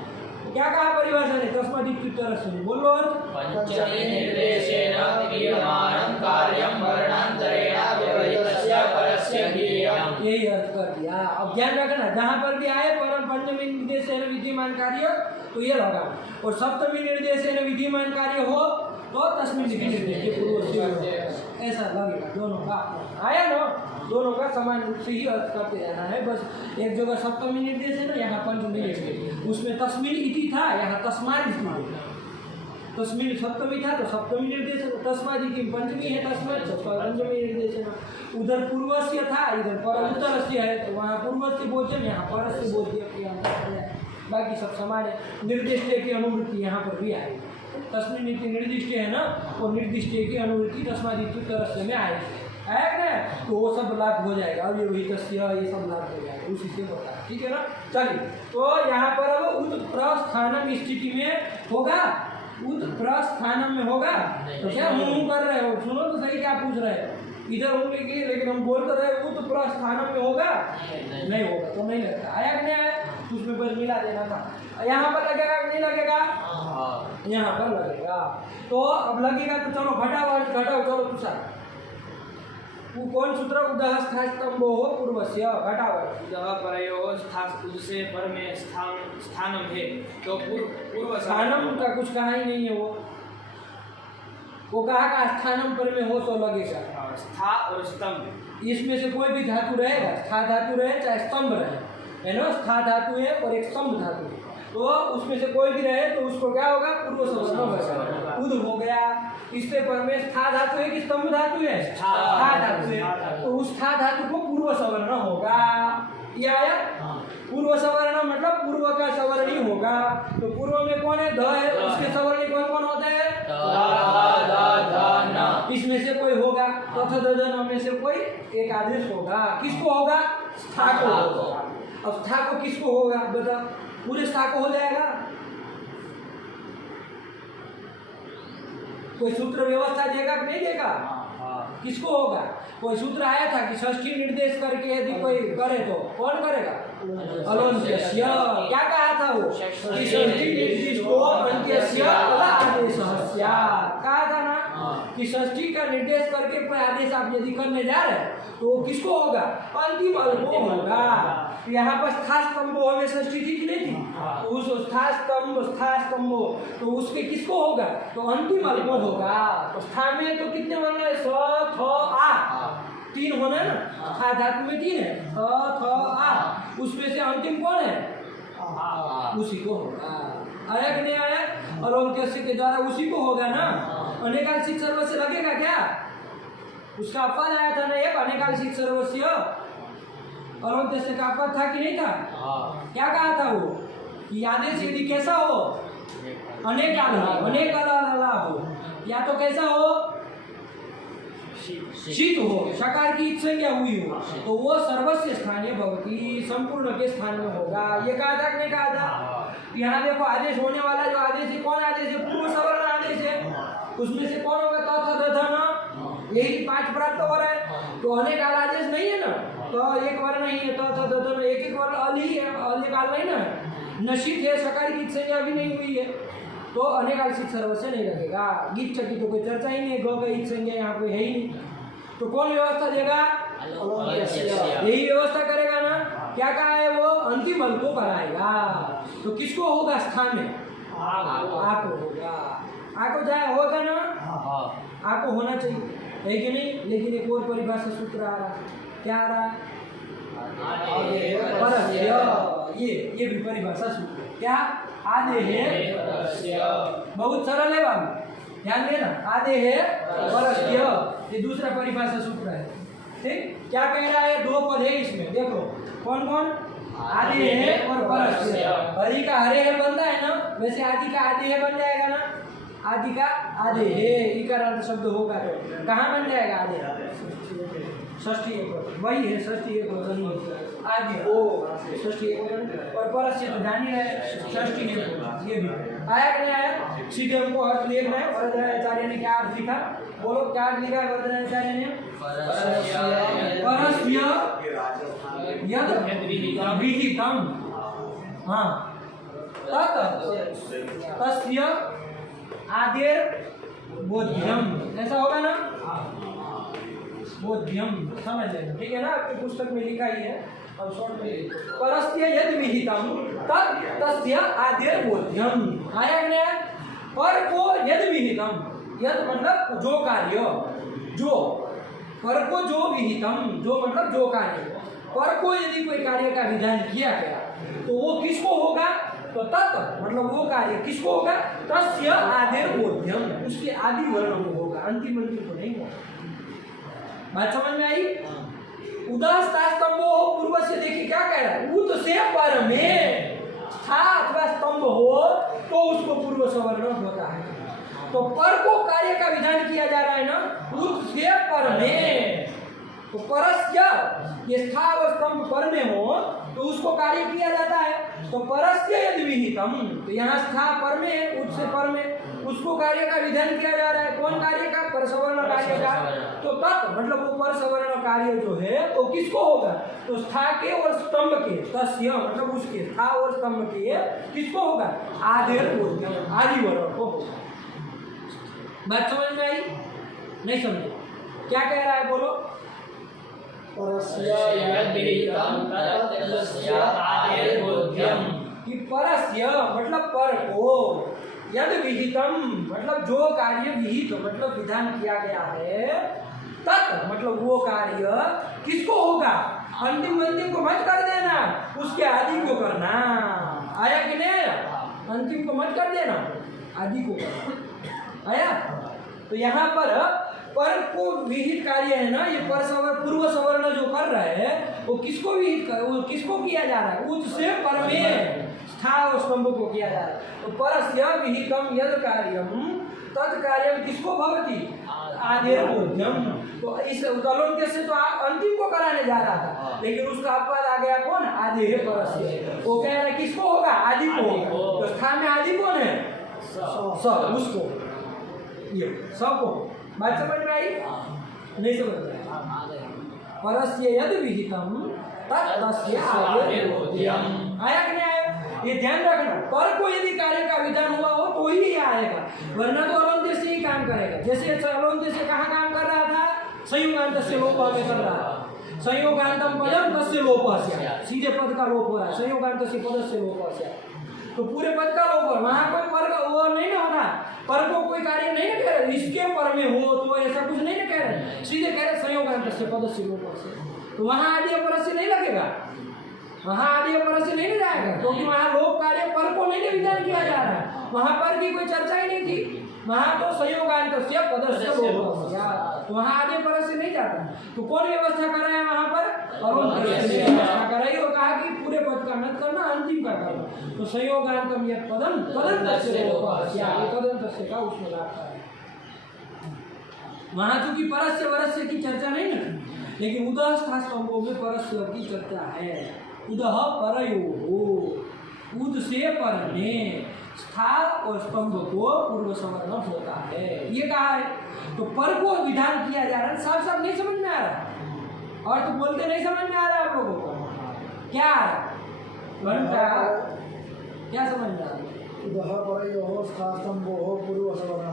क्या कहा परिभाषा ने? तस्मादित की तरफ से बोलो। पंचमी निर्देशेन विधीयमानं कार्यं वर्णांतरेण व्यवहितस्य परस्य ज्ञेयम्। यही अर्थ कर दिया। अब ध्यान रखना, जहाँ पर भी आए परम पंचमी निर्देशेन विधीयमान कार्य तो ये लगा, और सप्तमी निर्देशेन विधीयमान कार्य हो तो तस्मिन् निर्देश पूर्व से ऐसा लगेगा। दोनों का आया ना? दोनों का समान रूप से ही अर्थ करते रहना है। बस एक जगह सप्तमी निर्देश है ना, यहाँ पंचमी निर्देश, उसमें तस्मिन् इति था, यहाँ तस्मात् इति है। तस्मिन् सप्तमी था तो सप्तमी निर्देश है, तस्मात् इति पंचमी है, तस्मात् पंचमी निर्देश है। उधर पूर्वस्य था, इधर पर उत्तरस्य है, तो वहाँ पूर्वस्य बोध्यम, यहाँ परस्य बोध्यम। बाकी सब समान है। निर्दिष्ट की अनुवृत्ति यहाँ पर भी आएगी। तस्मिन् इति निर्दिष्ट है ना, वो निर्दिष्ट की अनुवृत्ति तस्मात् इति तरस्य में आएगी। है ना? तो वो सब लाभ हो जाएगा। अब ये वही तस्य ये सब लाभ हो जाएगा, उसी से होता है। ठीक है ना? चलिए, तो यहाँ पर अब उत्प्रस्थानम स्थिति में होगा, उत्प्रस्थानम में होगा। तो क्या हम कर रहे हो? सुनो तो सही, क्या पूछ रहे हो? इधर होंगे कि, लेकिन हम बोल तो रहे उत्प्रस्थानम में होगा, नहीं होगा तो नहीं लगता। आया कि नहीं आया? उसमें बस मिला देना था। यहाँ पर लगेगा कि नहीं लगेगा? यहाँ पर लगेगा। तो अब लगेगा तो चलो घटाओ, चलो तुषार। वो कौन सूत्र? उदहस्था स्तंभो हो पूर्वस्य। घटाओ। उदह परयोः स्था उससे पर में स्थानम है, तो पूर्व स्थानम का कुछ कहा ही नहीं है। वो कहा का स्थानम पर में हो तो लगेगा। स्था और स्तंभ, इसमें से कोई भी धातु रहेगा, स्था धातु रहे चाहे स्तंभ रहे, है ना? स्था धातु है और एक स्तंभ धातु है, तो उसमें से कोई भी रहे तो उसको क्या होगा? पूर्व सवर्ण होगा। उद हो गया। इससे पर में स्था धातु है कि स्तंभ धातु है? स्था धातु है, तो उस स्था धातु को पूर्व सवर्ण होगा। ये आया? पूर्व सवर्ण मतलब पूर्व का सवर्ण ही होगा। तो पूर्व में कौन है? ध है, उसके सवर्ण कौन कौन होते हैं? इसमें से कोई होगा, तथा दधन में से कोई एक आदेश होगा। किसको होगा? स्था को होगा। अब स्था को किसको होगा? बता। पूरे स्था को हो जाएगा। कोई सूत्र व्यवस्था देगा कि नहीं देगा? किसको होगा? कोई सूत्र आया था कि षष्ठी निर्देश करके यदि कोई करे तो कौन करेगा? अलोन्त्यस्य। क्या कहा था वो? कि षष्ठी निर्दिष्टो अन्त्यस्य आदेशः स्यात्। कहा था ना कि षष्ठी का निर्देश करके कोई आदेश आप यदि करने जा रहे हैं तो वो किसको होगा? अंतिम अल्पो होगा। यहाँ पर स्था स्तंभो में षष्ठी थी कि नहीं थी? तो उस स्था स्तंभ तो उसके किसको होगा? तो अंतिम अल्पो होगा। तो स्था में तो कितने वर्ण है? स थ आ, तीन होना है ना? स्था धातु में तीन है, स थ आ। उसमें से अंतिम कौन है? उसी को होगा। आया कि नहीं आया? अलोन्त्यस्य के द्वारा उसी को होगा ना। अनेकांशिक सर्वस्य लगेगा क्या? उसका अपवाद आया था ना एक, अनेकांशिक सर्वस्य। अलोन्त्यस्य का अपवाद था कि नहीं था? क्या कहा था वो? कि आदेश यदि कैसा हो? अनेकाला हो, या तो कैसा हो? शीत हो, शकार की ईट संज्ञा हुई हो, तो वो सर्वस्य स्थानीय भवती, संपूर्ण के स्थान में होगा। ये कहा था कि नहीं कहा था? यहाँ देखो आदेश होने वाला जो आदेश है, कौन आदेश है? पूर्व सवर्ण आदेश है। उसमें से कौन होगा? त थ ध न, यही 5 प्राप्त हो रहा है। तो अनेक काल आदेश नहीं है ना, तो एक वर्ण ही है, त थ ध न, एक एक वर्ण अल ही है, अनेक काल नहीं ना। नशित है, शकार की ईट संज्ञा भी नहीं हुई है, तो अनेकालिक सर्वस्य नहीं लगेगा। गीत की तो कोई चर्चा ही नहीं, ग ईट संज्ञा यहाँ पे है ही नहीं, तो कौन व्यवस्था देगा? यही व्यवस्था करेगा ना। क्या कहा है वो? अंतिम बल को कराएगा। तो किसको होगा स्थान में? आपको होगा। आपको जाए होगा ना, आपको होना चाहिए, है कि नहीं? लेकिन एक और परिभाषा सूत्र आ रहा है। क्या आ रहा है? परस्य। ये भी परिभाषा सूत्र क्या? आधे है, बहुत सरल है बाबू, ध्यान देना। आधे है परस्य, ये दूसरा परिभाषा सूत्र है। ठीक, क्या कह रहा है? 2 पद है इसमें, देखो कौन कौन? आधे है और परस्य। हरि का हरे है बनता है ना, वैसे आदि का आधे है बन जाएगा ना। आदि का आधे है इकारांत शब्द होगा तो कहाँ बन जाएगा? आधे षष्ठी एक, वही है षष्ठी एक आदि ओ षष्ठी एक, और परस्य तो जान ही रहे षष्ठी एक। ये भी आया कि नहीं आया? सीधे हमको अर्थ लिख रहे हैं। वरदाचार्य ने क्या अर्थ लिखा? बोलो क्या अर्थ लिखा है वरदाचार्य ने? परस्य यद विहितम, हाँ, तस्य आदेर बोध्यम, ऐसा होगा ना? बोध्यम, समझ लेना, ठीक है ना? आपकी पुस्तक में लिखा ही है, अब शॉर्ट में परस्य यद विहितम तत् तस्य आदेर बोध्यम। आया कि नहीं? पर को यद विहितम, यद मतलब जो कार्य, जो पर को जो विहितम, जो मतलब जो कार्य, पर को यदि कोई कार्य का विधान किया गया तो वो किसको होगा? तो तत् मतलब वो कार्य किसको होगा? तस्य आदेर बोध्यम, उसके आदि वर्ण को होगा, अंतिम अंतिम को नहीं होगा। बात समझ में आई? उदास्ता स्तंभो हो पूर्व से, देखिए क्या कह रहा है? उत से पर में था अथवा स्तंभ हो तो उसको पूर्व सवर्ण होता है। तो पर को कार्य का विधान किया जा रहा है ना, उत से पर में, तो परस्य ये स्था और स्तंभ पर में हो तो उसको कार्य किया जाता है। तो परस्य यदि विहितम, तो यहाँ स्था पर में है, उत से पर में, उसको कार्य का विधान किया जा रहा है। कौन कार्य का? परसवर्ण कार्य का। तो तत् मतलब वो परसवर्ण कार्य जो है वो किसको होगा? तो स्था के और स्तंभ के, तस्य मतलब उसके, स्था और स्तंभ के किसको होगा? आदेर बोध्यम, आदि वर्ण को होगा। बात समझ में आई? नहीं समझे? क्या कह रहा है बोलो? परस्य यद विहितम तत् तस्य आदेर बोध्यम, कि परस्य मतलब पर को, यद विहितम मतलब जो कार्य विहित मतलब विधान किया गया है, तत् मतलब वो कार्य किसको होगा? अंतिम अंतिम को मत कर देना, उसके आदि को करना। आया कि नहीं? अंतिम को मत कर देना, आदि को करना। आया? तो यहाँ पर को विहित कार्य है ना, ये पर सवर्ण पूर्व सवर्ण जो कर रहे हैं वो किसको विहित कर, वो किसको किया जा रहा है? उत से पर में स्था और स्तंभ को किया जा रहा है। तो परस्य विहितम यद कार्यम तत् कार्यम किसको भवति? आदेर बोध्यम। तो इस उदलोन्त्य से तो अंतिम को कराने जा रहा था, लेकिन उसका अपवाद आ गया कौन? आदि है परस्य। वो कह रहा है किसको होगा? आदि को होगा। तो स्थान में आदि कौन है? स, उसको, ये सब को। बात समझ में आई? नहीं समझ में आई? परस्य यद विहितम तत् तस्य आदेर बोध्यम। आया कि नहीं आया? ये ध्यान रखना, पर को यदि कार्य का विधान हुआ हो तो ही ये आएगा, वरना तो अलोन्त्य से ही काम करेगा। जैसे अलोन्त्य से कहाँ काम कर रहा था? संयोगांत से लोप में कर रहा था। संयोगांतम पदम तस्य लोपस्य, सीधे पद का लोप हो रहा है, संयोगांत से पद से लोपस्य, तो पूरे पद का लोप हो। वहाँ कोई पर वो नहीं ना होना, पर को कोई कार्य नहीं ना कह रहे, इसके पर में हो तो ऐसा कुछ नहीं ना कह रहे, सीधे कह रहे संयोगांत से पद से लोपस्य। तो वहाँ आदि पर से नहीं लगेगा, वहाँ आदि पर से नहीं जाएगा, क्योंकि वहाँ लोप कार्य पर को नहीं विधान किया जा रहा है। वहाँ पर की कोई चर्चा ही नहीं थी, वहाँ तो संयोगांत से पदस्य लोपस्य, तो वहाँ आदि पर से नहीं जाता। तो कौन व्यवस्था कर रहा है वहाँ पर? व्यवस्था कर रही, और कहा कि पूरे पद का मत करना, अंतिम का करना। तो संयोगांतम यत् पदम तदंतस्य लोपस्य, तदंतस्य का उसमें लाता है। वहाँ चूंकि परस्य वरस्य की चर्चा नहीं ना, लेकिन उदह स्था स्तंभों में परस्य की चर्चा है। उदह परयोः, उद से पर में स्था और स्तंभ को पूर्व सवर्ण होता है, ये कहा है। तो पर को विधान किया जा रहा है, साफ साफ नहीं समझ में आ रहा, और तो बोलते नहीं समझ में आ रहा आप लोगों को क्या आ रहा क्या समझ में आ रहा? उदह परयोः स्था स्तंभोः पूर्व सवर्ण,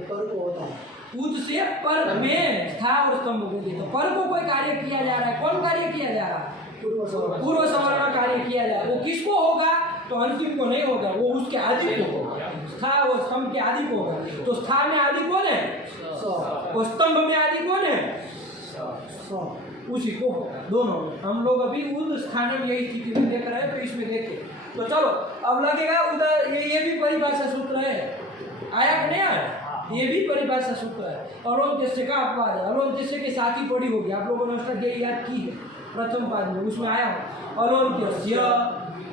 पर को होता है उद से पर में स्था और स्तंभ को देता। पर को कोई कार्य किया जा रहा है, कौन कार्य किया जा रहा है? पूर्व सवर्ण कार्य किया जा रहा है। वो किसको होगा? तो अंतिम को नहीं होगा, वो उसके आदि को होगा। स्था और स्तंभ के आदि को होगा। तो स्था में आदि कौन है? और स्तंभ में आदि कौन है? उसी को होगा, दोनों में। हम लोग अभी उद स्थान में यही स्थिति में देख रहे हैं, तो इसमें देखें। तो चलो अब लगेगा उधर ये भी परिभाषा सूत्र है, आया कि नहीं आया? ये भी परिभाषा सूत्र है। अलोन्त्यस्य का अपवाद है, अलोन्त्यस्य के साथ ही पड़ी होगी, आप लोगों ने उसका ये याद की है प्रथम पाद में, उसमें आया अलोन्त्यस्य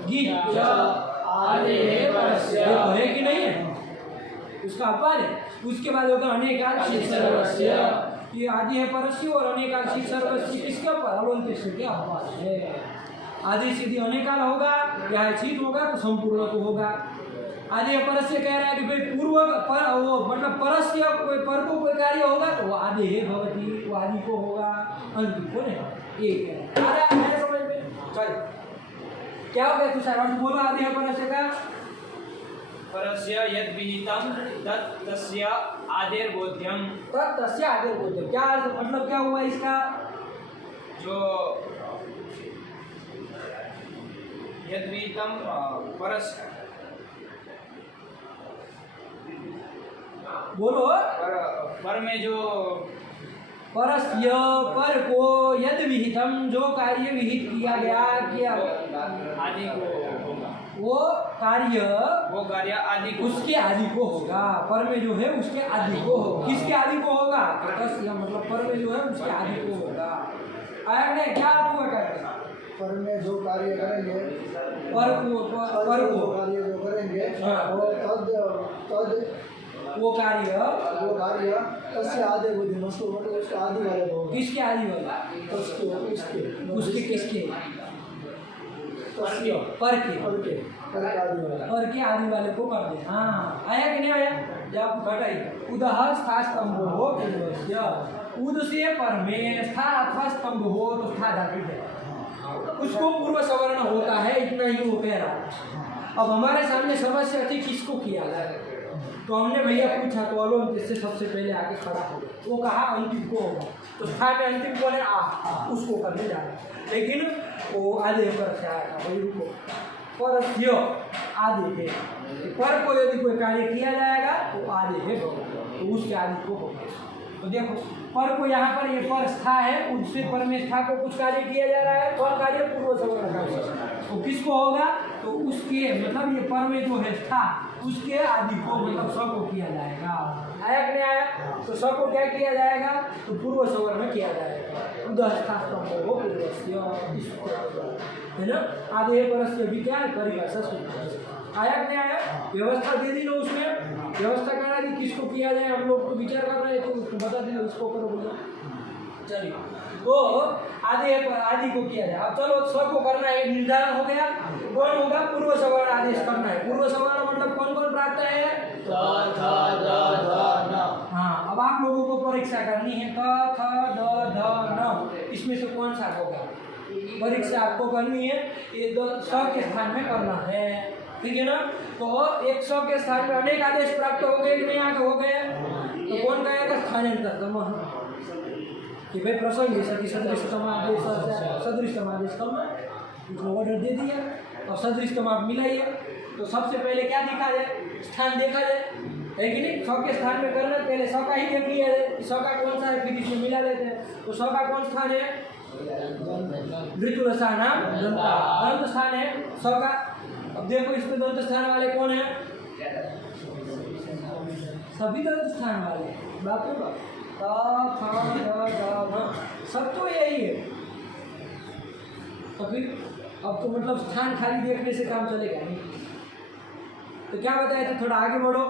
गीच आदेः परस्य, है कि नहीं है? उसका अपवाद है। उसके बाद होगा अनेकांशिक सर्वस्य, ये आदि है परस्य और अनेकांशिक सर्वस्य किसके ऊपर? अलोन्त्यस्य के अपवाद है। आदि सीधी अनेकाल होगा या छित होगा तो संपूर्ण को होगा। आदि परस्य कह रहा है कि भाई पूर्व पर वो मतलब परस्य कोई पर को कोई कार्य होगा तो वो आदि है भवती, वो आदि को होगा, अंतिम को नहीं। एक आ रहा है समझ में? चल क्या हो गया तुषार? और बोलो आदि है परस्य का परस्य यद विहितम तत् तस्य आदेर्बोध्यम। तत् तस्य आदेर्बोध्यम, क्या मतलब क्या हुआ इसका? जो यद विहितम परस्य, बोलो पर में जो परस्य पर को यद विहितम, जो कार्य विहित किया गया किया आदि को होगा, वो कार्य आदि को, उसके आदि को होगा। पर में जो है उसके आदि को होगा। किसके आदि को होगा? परस्य मतलब पर में जो है उसके आदि को होगा। आया नहीं? क्या हुआ करते? पर में जो कार्य करेंगे, पर को कार्य जो करेंगे वो कार्य तस्य आदि बुद्धि, उसको मतलब उसके आदि वाले को, किसके आदि वाला? उसके किसके? पर के आदि वाले को कर दे। हाँ आया कि नहीं आया? जब घटाई उदह स्था स्तंभ हो पूर्वस्य, उद से पर में स्था अथवा स्तंभ हो तो स्था धातु है, उसको पूर्व सवर्ण होता है, इतना ही वो कह रहा है। अब हमारे सामने समस्या थी किसको किया जाए, तो हमने भैया पूछा तो अलोन्त्यस्य सबसे पहले आगे खड़ा हो गया। वो कहा अंतिम को होगा, तो स्था में अंतिम को है उसको करने जा रहा, लेकिन वो आधे पर से आया था। वही रुको, परस्य आदि है, पर को यदि कोई कार्य किया जाएगा तो आदि है, तो उसके आदि को होगा। तो देखो पर को यहाँ पर ये पर स्था है, उससे पर में स्था को कुछ कार्य किया जा रहा है, पर कार्य पूर्व सवर्ण का, तो किसको होगा? तो उसके मतलब ये पर में जो है स्था उसके आदि को मतलब स को किया जाएगा। आया कि नहीं आया? तो स को क्या किया जाएगा? तो पूर्व सवर्ण में किया जाएगा। उदह स्था स्तंभो पूर्वस्य, है ना? आदि परस्य भी क्या है? परिभाषा सूत्र। आया कि नहीं आया? व्यवस्था दे दी ना उसमें, व्यवस्था करना कि किसको किया जाए, हम लोग तो विचार कर रहे थे, उसको बता दिया उसको करो बोलो। चलिए तो आदि को किया जाए। अब चलो स को करना है, निर्धारण हो गया, कौन होगा? पूर्व सवर्ण आदेश करना है। पूर्व सवर्ण मतलब कौन कौन प्राप्त है? त थ द न। हाँ अब आप लोगों को परीक्षा करनी है, क ख द ध न, इसमें से कौन सा होगा? परीक्षा आपको करनी है, ये स के स्थान में करना है, ठीक है ना? तो एक स के स्थान में अनेक आदेश प्राप्त हो गए कि नहीं आगे हो गए? तो कौन कहेगा? स्थानांतर कि भाई प्रसंग जैसा कि सदृशतम आदेश, सदृशतम आदेश करना, उसको ऑर्डर दे दिया, और सदृशतम आप मिलाइए। तो सबसे पहले क्या देखा जाए? स्थान देखा जाए, है कि नहीं? स के स्थान में करना, पहले स का ही देख लिया जाए, स का कौन सा है, फिर इसमें मिला लेते हैं। तो स का कौन स्थान है? ऋतुरसा नाम दंत स्थान है स का। अब देखो इसमें दंत स्थान वाले कौन है? सभी दंत स्थान वाले, बात रे बात, सब तो यही है। तो फिर अब तो मतलब स्थान खाली देखने से काम चलेगा नहीं। तो क्या बताया था? थोड़ा आगे बढ़ो,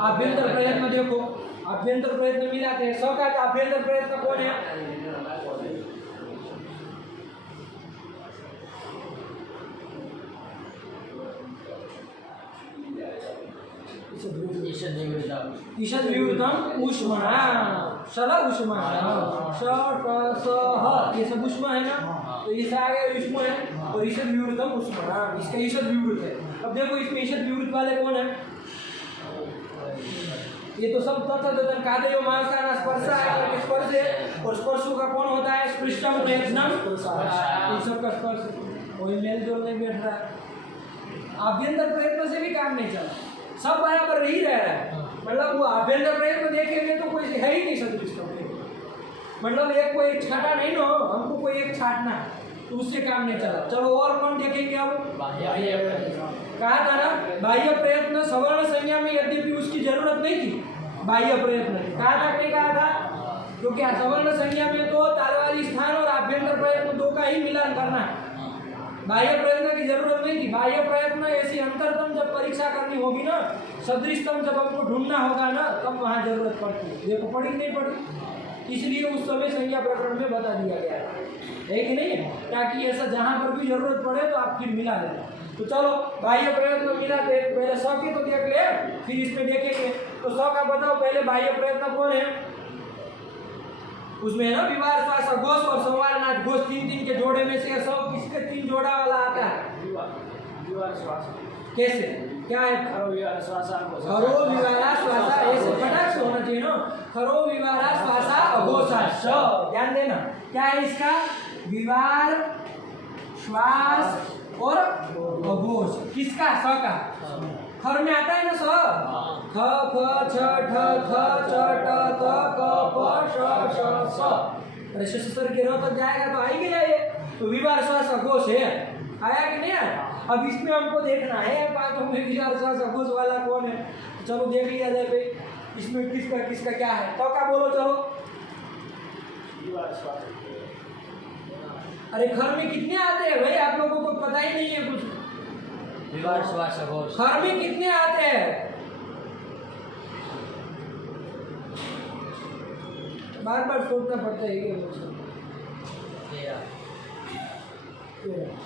आभ्यंतर प्रयत्न देखो, आभ्यंतर प्रयत्न मिलाते हैं। स का आभ्यंतर प्रयत्न कौन है? ईषद विवृतम ऊष्मणा, शल ऊष्मणा, श ट स ह, ये सब ऊष्मा है ना, तो ये आ गया ऊष्मा है, और ईषद विवृतम ऊष्मणा, इसका ईषद विवृत है। अब देखो इसमें ईषद विवृत वाले कौन है? ये तो सब तत्तदन कादयो मानसाना स्पर्शा है, स्पर्श है, और स्पर्शों का कौन होता है? स्पृष्टम प्रयत्नम, इन सब का स्पर्श, वही मेल जोल नहीं बैठ रहा है। आभ्यंतर प्रयत्न से भी काम नहीं चला, सब बराबर ही रह रहा है। मतलब वो आभ्यंतर प्रयत्न देखेंगे तो कोई है ही नहीं सदृश, मतलब एक को एक छाटा नहीं ना, हमको कोई एक छाटना है, तो उससे काम नहीं चला। चलो और कौन देखेंगे अब? कहा था ना बाह्य प्रयत्न सवर्ण संज्ञा में यद्यपि उसकी जरूरत नहीं थी, बाह्य प्रयत्न कहा था, नहीं कहा था? क्योंकि सवर्ण संज्ञा में तो तालवाली स्थान और आभ्यंतर प्रयत्न दो का ही मिलान करना है, बाह्य प्रयत्न की जरूरत नहीं थी। बाह्य प्रयत्न ऐसी अंतरतम जब परीक्षा करनी होगी ना, सदृशतम जब हमको ढूंढना होगा ना, तब वहाँ जरूरत पड़ती है। देखो पड़ी नहीं पड़ी, इसलिए उस समय संज्ञा प्रकरण में बता दिया गया है कि नहीं, ताकि ऐसा जहाँ पर भी जरूरत पड़े तो आप फिर मिला लेना। तो चलो बाह्य प्रयत्न मिला दे, पहले स के तो देख ले, फिर इसमें देखेंगे। तो स का बताओ पहले बाह्य प्रयत्न कौन है? उसमें है ना विवार श्वास घोष और संवारनाथ घोष, तीन तीन के जोड़े में से सब किसके तीन जोड़ा वाला आता है? विवार श्वास कैसे क्या है? खरो विवार श्वासा खरो विवारा श्वासा, ऐसे फटाक से होना चाहिए ना, खरो विवारा श्वासा अघोषा, श ध्यान देना। क्या है इसका? विवार श्वास और अघोष, किसका? स का। खर में आता है ना स, ख फ छ ठ थ च ट त क प श श स, अरे सर के रो तक जाएगा तो आई गया ये, तो विवार श्वास अघोष है, आया कि नहीं आया? अब इसमें हमको देखना है पांचों में विवार श्वास अघोष वाला कौन है। चलो देख लिया जाए भाई, इसमें किसका किसका क्या है। तो क्या बोलो चलो? विवार श्वास। अरे घर में कितने आते हैं भाई, आप लोगों को पता ही नहीं है कुछ। विवार श्वास अघोष घर में कितने आते हैं? बार बार सोचना पड़ता है ये मुझे।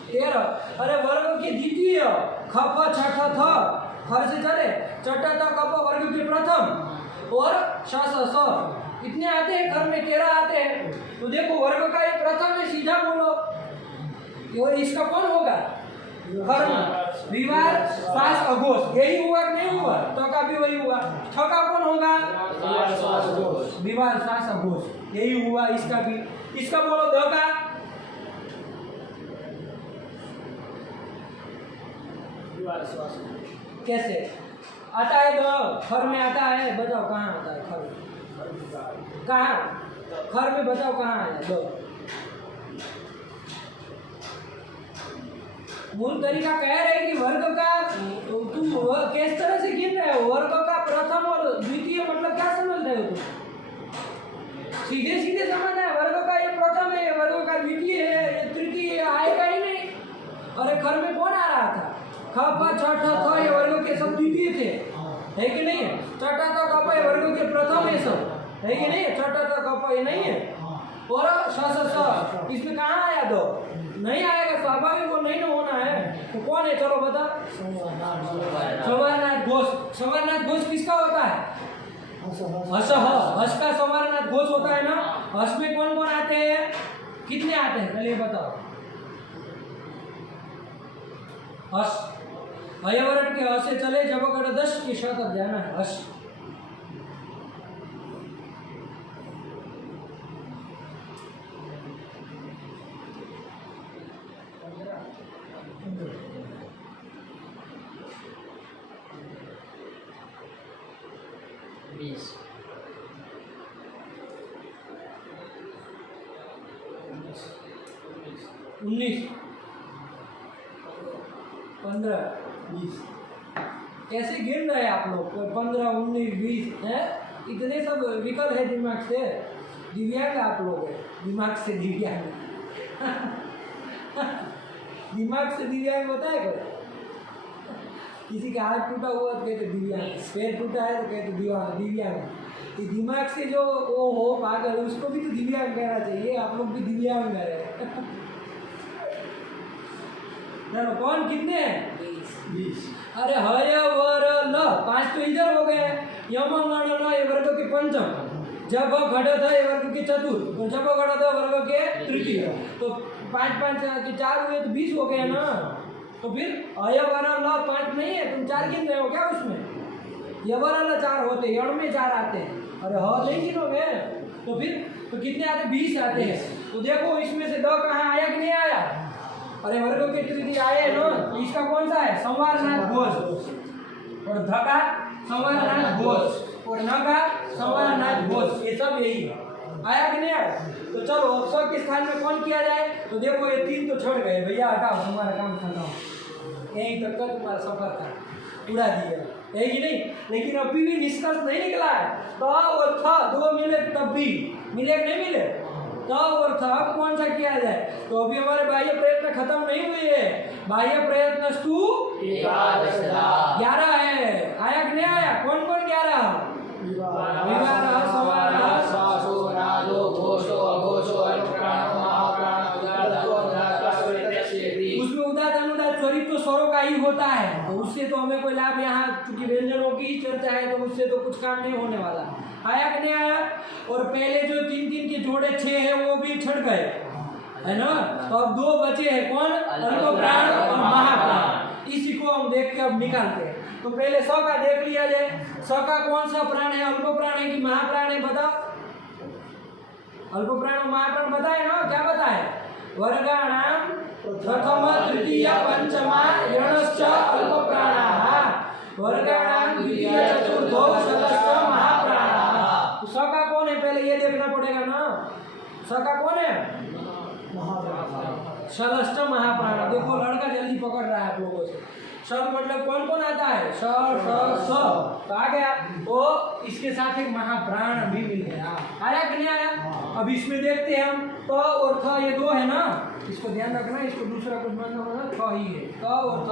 13। अरे वर्ग के द्वितीय ख फ छ ठ थ, खर से चले, च ट त क प वर्ग के प्रथम और श स स, इतने आते हैं घर में, 13 आते हैं। तो देखो वर्ग का ये प्रथम है, सीधा बोलो, और इसका कौन होगा? कर्म विवार श्वास अघोष, यही हुआ कि नहीं हुआ? तो का भी वही हुआ। छ का कौन होगा? विवार श्वास अघोष, यही हुआ इसका भी। इसका बोलो द का? विवार श्वास कैसे आता है? द खर में आता है, बताओ कहाँ आता है? खर कहाँ? खर में बताओ कहाँ आया द? मूल तरीका कह रहे कि वर्ग का तुम किस तरह से गिन रहे हो? वर्ग का प्रथम और द्वितीय मतलब क्या समझ रहे हो तुम? सीधे सीधे समझना है, वर्ग का ये प्रथम है, वर्ग का द्वितीय है, ये तृतीय आएगा ही नहीं। अरे घर में कौन आ रहा था? ख प छ ठ थ, ये वर्ग के सब द्वितीय थे, है कि नहीं है? च ट त क प ये वर्ग के प्रथम है सब, है कि नहीं? च ट त क प ये नहीं है, और श स स इसमें कहाँ आया? दो नहीं आएगा, स्वाभाविक वो नहीं ना होना है। तो कौन है? चलो बता। संवारनाथ घोष। संवारनाथ घोष किसका होता है? हस हस का संवारनाथ घोष होता है ना। हस में कौन कौन आते हैं? कितने आते हैं चलिए बताओ? हस हयवरण के ह से चले जब अगर 10 के श तक जाना है। हस 20 19 15 20 कैसे गिन रहे हैं आप लोग? 15 19 20 है, इतने सब विकल है दिमाग से। दिव्यांग आप लोग है, दिमाग से दिव्यांग। दिमाग से दिव्यांग होता है कोई? किसी का हाथ टूटा हुआ तो कहते दिव्यांग, पैर टूटा है तो कहते दिव्यांग। ये दिमाग से जो वो हो पागल उसको भी तो दिव्यांग कहना चाहिए। आप लोग भी दिव्यांग है। चलो कौन कितने हैं? 20। अरे हय वर ल 5 तो इधर हो गए। यम गण ल ये वर्ग के पंचम, जब घट था ये वर्ग के चतुर्थ, तो जब घट था वर्ग के तृतीय, तो 5 5 के 4 हुए तो 20 हो गए ना। तो फिर अय वर ल 5 नहीं है, तुम 4 गिन रहे हो क्या उसमें? ये वर ल 4 होते, यण में 4 आते हैं। अरे ह नहीं गिनोगे तो फिर तो कितने आते? 20 आते हैं। तो देखो इसमें से द कहाँ आया कि नहीं आया? अरे वर्ग के तृतीय आए ना। इसका कौन सा है? संवारनाथ घोष। और ध का संवारनाथ घोष और न का संवारनाथ घोष, ये सब यही है। आया कि नहीं आया? तो चलो अब स के स्थान में कौन किया जाए? तो देखो ये 3 तो छोड़ गए भैया, हटाओ, हमारा काम खत्म। यहीं तक का तुम्हारा सफर था, उड़ा दिया है कि नहीं? लेकिन अभी भी निष्कर्ष नहीं निकला है। तो और था 2 मिले तब भी मिले कि नहीं मिले? तो और था अब कौन सा किया जाए? तो अभी हमारे बाह्य प्रयत्न खत्म नहीं हुए है। बाह्य प्रयत्न 11 है। आया कि नहीं आया? कौन कौन 11? विवाह, संवार, श्वासो, नादो, घोषो, अघोषो, अनुप्राणो, महाप्राणो, उसमें उदात अनुदात स्वरित तो स्वरों का ही होता है। तो उससे तो हमें कोई लाभ, यहाँ चूंकि व्यंजनों की ही चर्चा है तो उससे तो कुछ काम नहीं होने वाला। आया कि नहीं आया? और पहले जो 3 के जोड़े 6 है वो भी छट गए है ना। तो अब 2 बचे हैं, कौन? अल्पप्राण और महाप्राण। इसी को हम देख के अब निकालते हैं। तो पहले स का देख लिया जाए। स का कौन सा प्राण है? अल्पप्राण है कि महाप्राण है? बताओ। अल्पप्राण और महाप्राण बताए ना? क्या बताए? वर्गाणाम प्रथम तृतीय पंचमा यणश्च अल्पप्राणाः, वर्गाणाम द्वितीय चतुर्थो षष्ठ महाप्राणाः। तो स का कौन है? पहले ये देखना पड़ेगा ना। स का कौन है? षष्ठ महाप्राण। देखो लड़का जल्दी पकड़ रहा है आप लोगों से। सब मतलब कौन कौन आता है? स स स तो आ गया। तो इसके साथ एक महाप्राण भी मिल गया। आया कि नहीं आया? अब इसमें देखते हैं हम। क और थ ये 2 है ना, इसको ध्यान रखना, इसको दूसरा कुछ मानना होगा, थ ही है। क और थ।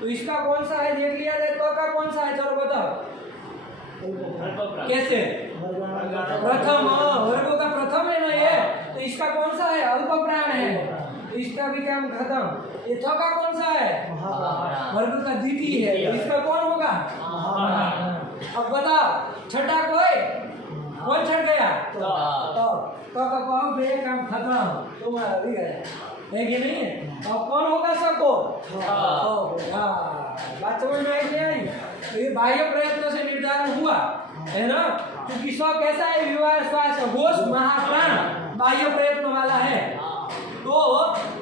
तो इसका कौन सा है देख लिया जाए। क का कौन सा है? चलो बताओ कैसे? प्रथम, वर्गों का प्रथम है ना ये। तो इसका कौन सा है? अल्पप्राण है। तो इसका भी काम खत्म। ये थ का कौन सा है? वर्ग का द्वितीय है। तो इसका कौन होगा? अब बताओ छठा कोई कौन छट गया? तो कहो बे काम खत्म, तुम्हारा भी गया है कि नहीं? अब कौन होगा? सबको बात समझ में आई नहीं आई? तो ये बाह्य प्रयत्न से निर्धारण हुआ है ना। क्योंकि स कैसा है? विवाह, श्वास, घोष, महाप्राण बाह्य प्रयत्न वाला है। तो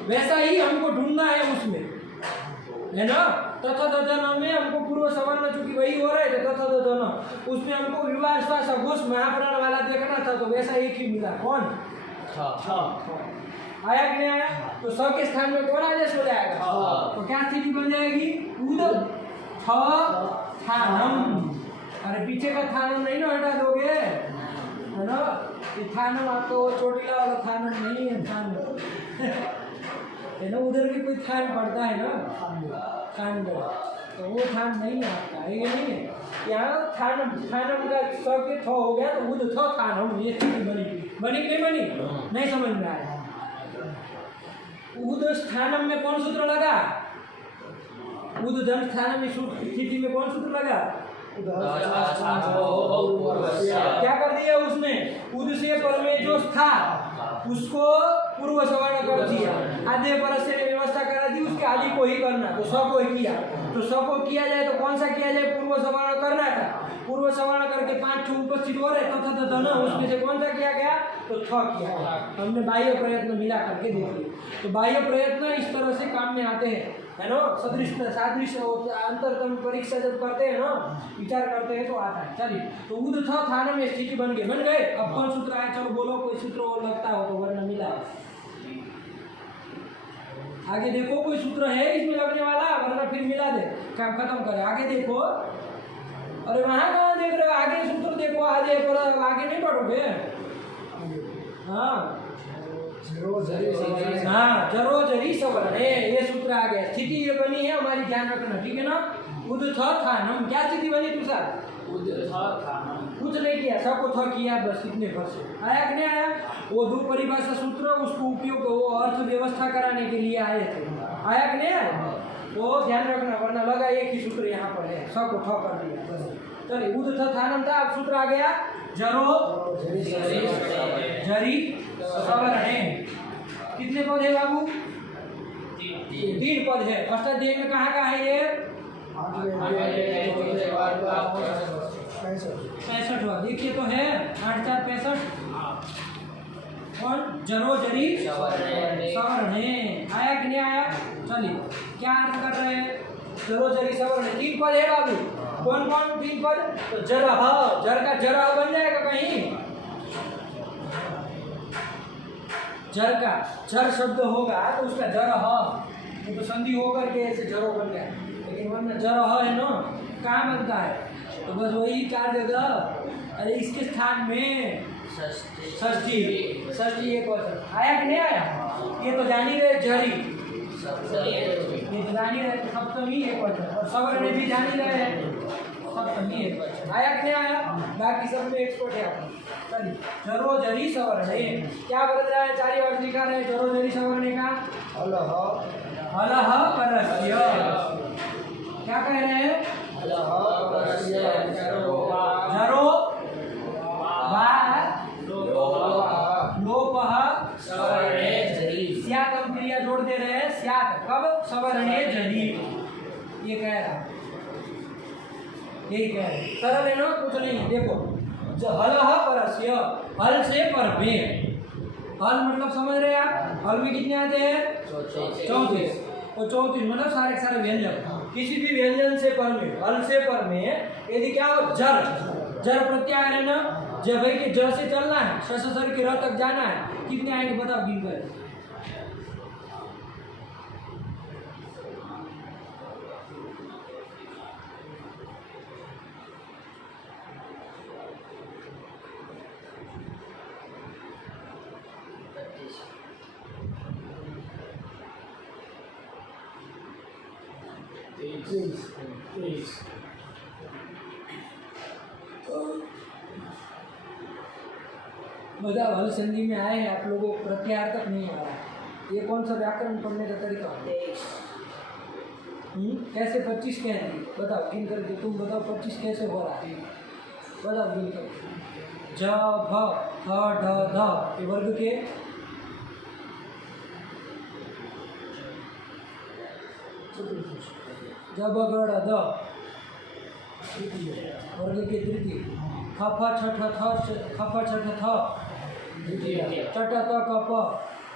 वैसा ही हमको ढूंढना है उसमें, है ना। तथा तथन में हमको पूर्व सवर्ण चूंकि वही हो रहे थे, तथा तथन उसमें हमको विवाह, श्वास, घोष, महाप्राण वाला देखना था। तो वैसा एक ही मिला। कौन? आया कि नहीं आया? तो स के स्थान में कौन आदेश हो जाएगा? तो क्या स्थिति बन जाएगी? उद थ थानम। अरे पीछे का थानम नहीं ना हटा दोगे, है ना। ये थानम आपको चोटिला वाला थानम नहीं है। थानम है ना, उधर भी कोई थान पड़ता है ना, थान। तो वो थान नहीं आता है, ये नहीं है। यहाँ थानम, थानम का स के थ हो गया तो उद थ थानम। ये स्थिति बनी कि नहीं बनी? नहीं समझ में आया। उद स्थानम में कौन सूत्र लगा? उद धन स्थानम में स्थिति में कौन सूत्र लगा? क्या कर दिया उसने? उद से पर में जो था उसको पूर्व सवर्ण कर दिया। आधे परस से व्यवस्था करा दी, उसके आदि को ही करना। तो स को ही किया। तो स को किया जाए तो कौन सा किया जाए? पूर्व सवर्ण करना था। पूर्व सवर्ण करके 5 उपस्थित हो रहे तथा तथा ना, उसमें से कौन सा किया गया? तो थ किया गया। हमने बाह्य प्रयत्न मिला करके देख लिया। तो बाह्य प्रयत्न इस तरह से काम में आते हैं, है ना। सदृश सादृश अंतरतम परीक्षा जब करते हैं ना, विचार करते हैं तो आता है। चलिए, तो उद थ थानम में स्थिति बन गए। अब कौन सूत्र आया? चलो बोलो, कोई सूत्र और लगता हो तो वर्ण मिला। आगे देखो कोई सूत्र है इसमें लगने वाला, वरना फिर मिला दे, काम खत्म करे। आगे देखो। अरे वहां कहाँ देख रहे हो? आगे सूत्र देखो। आगे पर आगे नहीं बढ़ोगे। हाँ जरो जरी सवर्ण है, ये सूत्र आ गया। स्थिति ये बनी है हमारी, ध्यान रखना, ठीक है ना। उद थ थानम। क्या स्थिति बनी तुषार? उद थ थानम। उद कुछ नहीं किया, सबको थ किया बस, इतने भर से आया कि नहीं आया। वो दो परिभाषा सूत्र उसको उपयोग वो अर्थ व्यवस्था कराने के लिए आए थे, आया कि नहीं आया। वो ध्यान रखना, वरना लगा एक ही सूत्र यहाँ पर है, सबको थ कर दिया बस। चलिए उद था थानम था, अब सूत्र आ गया जरो जरी सवर्णे। कितने पद है बाबू? 3 पद है। अष्टाध्यायी में कहाँ का है ये? 65वां। देखिए तो है 8 4 65। कौन? जरो जरी सवर्णे। आया कि नहीं आया? चलिए क्या अर्थ कर रहे हैं? जरो जरी सवर्णे 3 पद है बाबू। कौन कौन 3 पद? तो जरह, जर का जरह बन जाएगा कहीं, जर का जर शब्द होगा तो उसका जरह, तो संधि होकर के ऐसे जरो बन गया, लेकिन वरना जरह है ना, कहाँ बनता है? तो बस वही 4 जगह। अरे इसके स्थान में षष्ठी, षष्ठी एक वचन आया कि नहीं आया? ये तो जान ही रहे जरी, ये तो जान ही रहे सप्तमी एक वचन, और सवर्ण भी जान ही रहे सप्तमी एक वचन। आया कि नहीं आया? बाकी सब में एक्सपर्ट है आप। चलिए जरो जरी सवर्णे क्या बदल रहा है? 4 वर्ड लिखा रहे जरो जरी सवर्णे का अलह परस्य। क्या कह रहे हैं? जरो वा लोपः स्यातम क्रिया जोड़ दे रहे हैं, स्यात कब? सवर्णे जरी। ये कह रहा है, यही कह रहे हैं, सरल है ना, कुछ नहीं। देखो हलह परस्य, हल से पर में, हल मतलब समझ रहे हैं आप? हल में कितने आते हैं? 34। तो 34 मतलब सारे के सारे व्यंजन, किसी भी व्यंजन से पर में, हल से पर में यदि क्या हो? जर, जर प्रत्याय है ना, जब भाई के जर से चलना है, सर के र तक जाना है, कितने आएंगे बताओ गिन कर? બધા हल संधि में आए हैं, आप लोगों को प्रत्याहार तक नहीं आ रहा है। ये कौन सा व्याकरण पढ़ने का तरीका है? कैसे 25 कह दी? बताओ गिन करके, तुम बताओ 25 कैसे हो रहा है? बताओ गिन कर। ज भ थ ढ ध ये वर्ग के जब गढ़ द वर्ग के तृतीय, ख फ छ ठ थ ख फ छ ठ थ ट ट त क प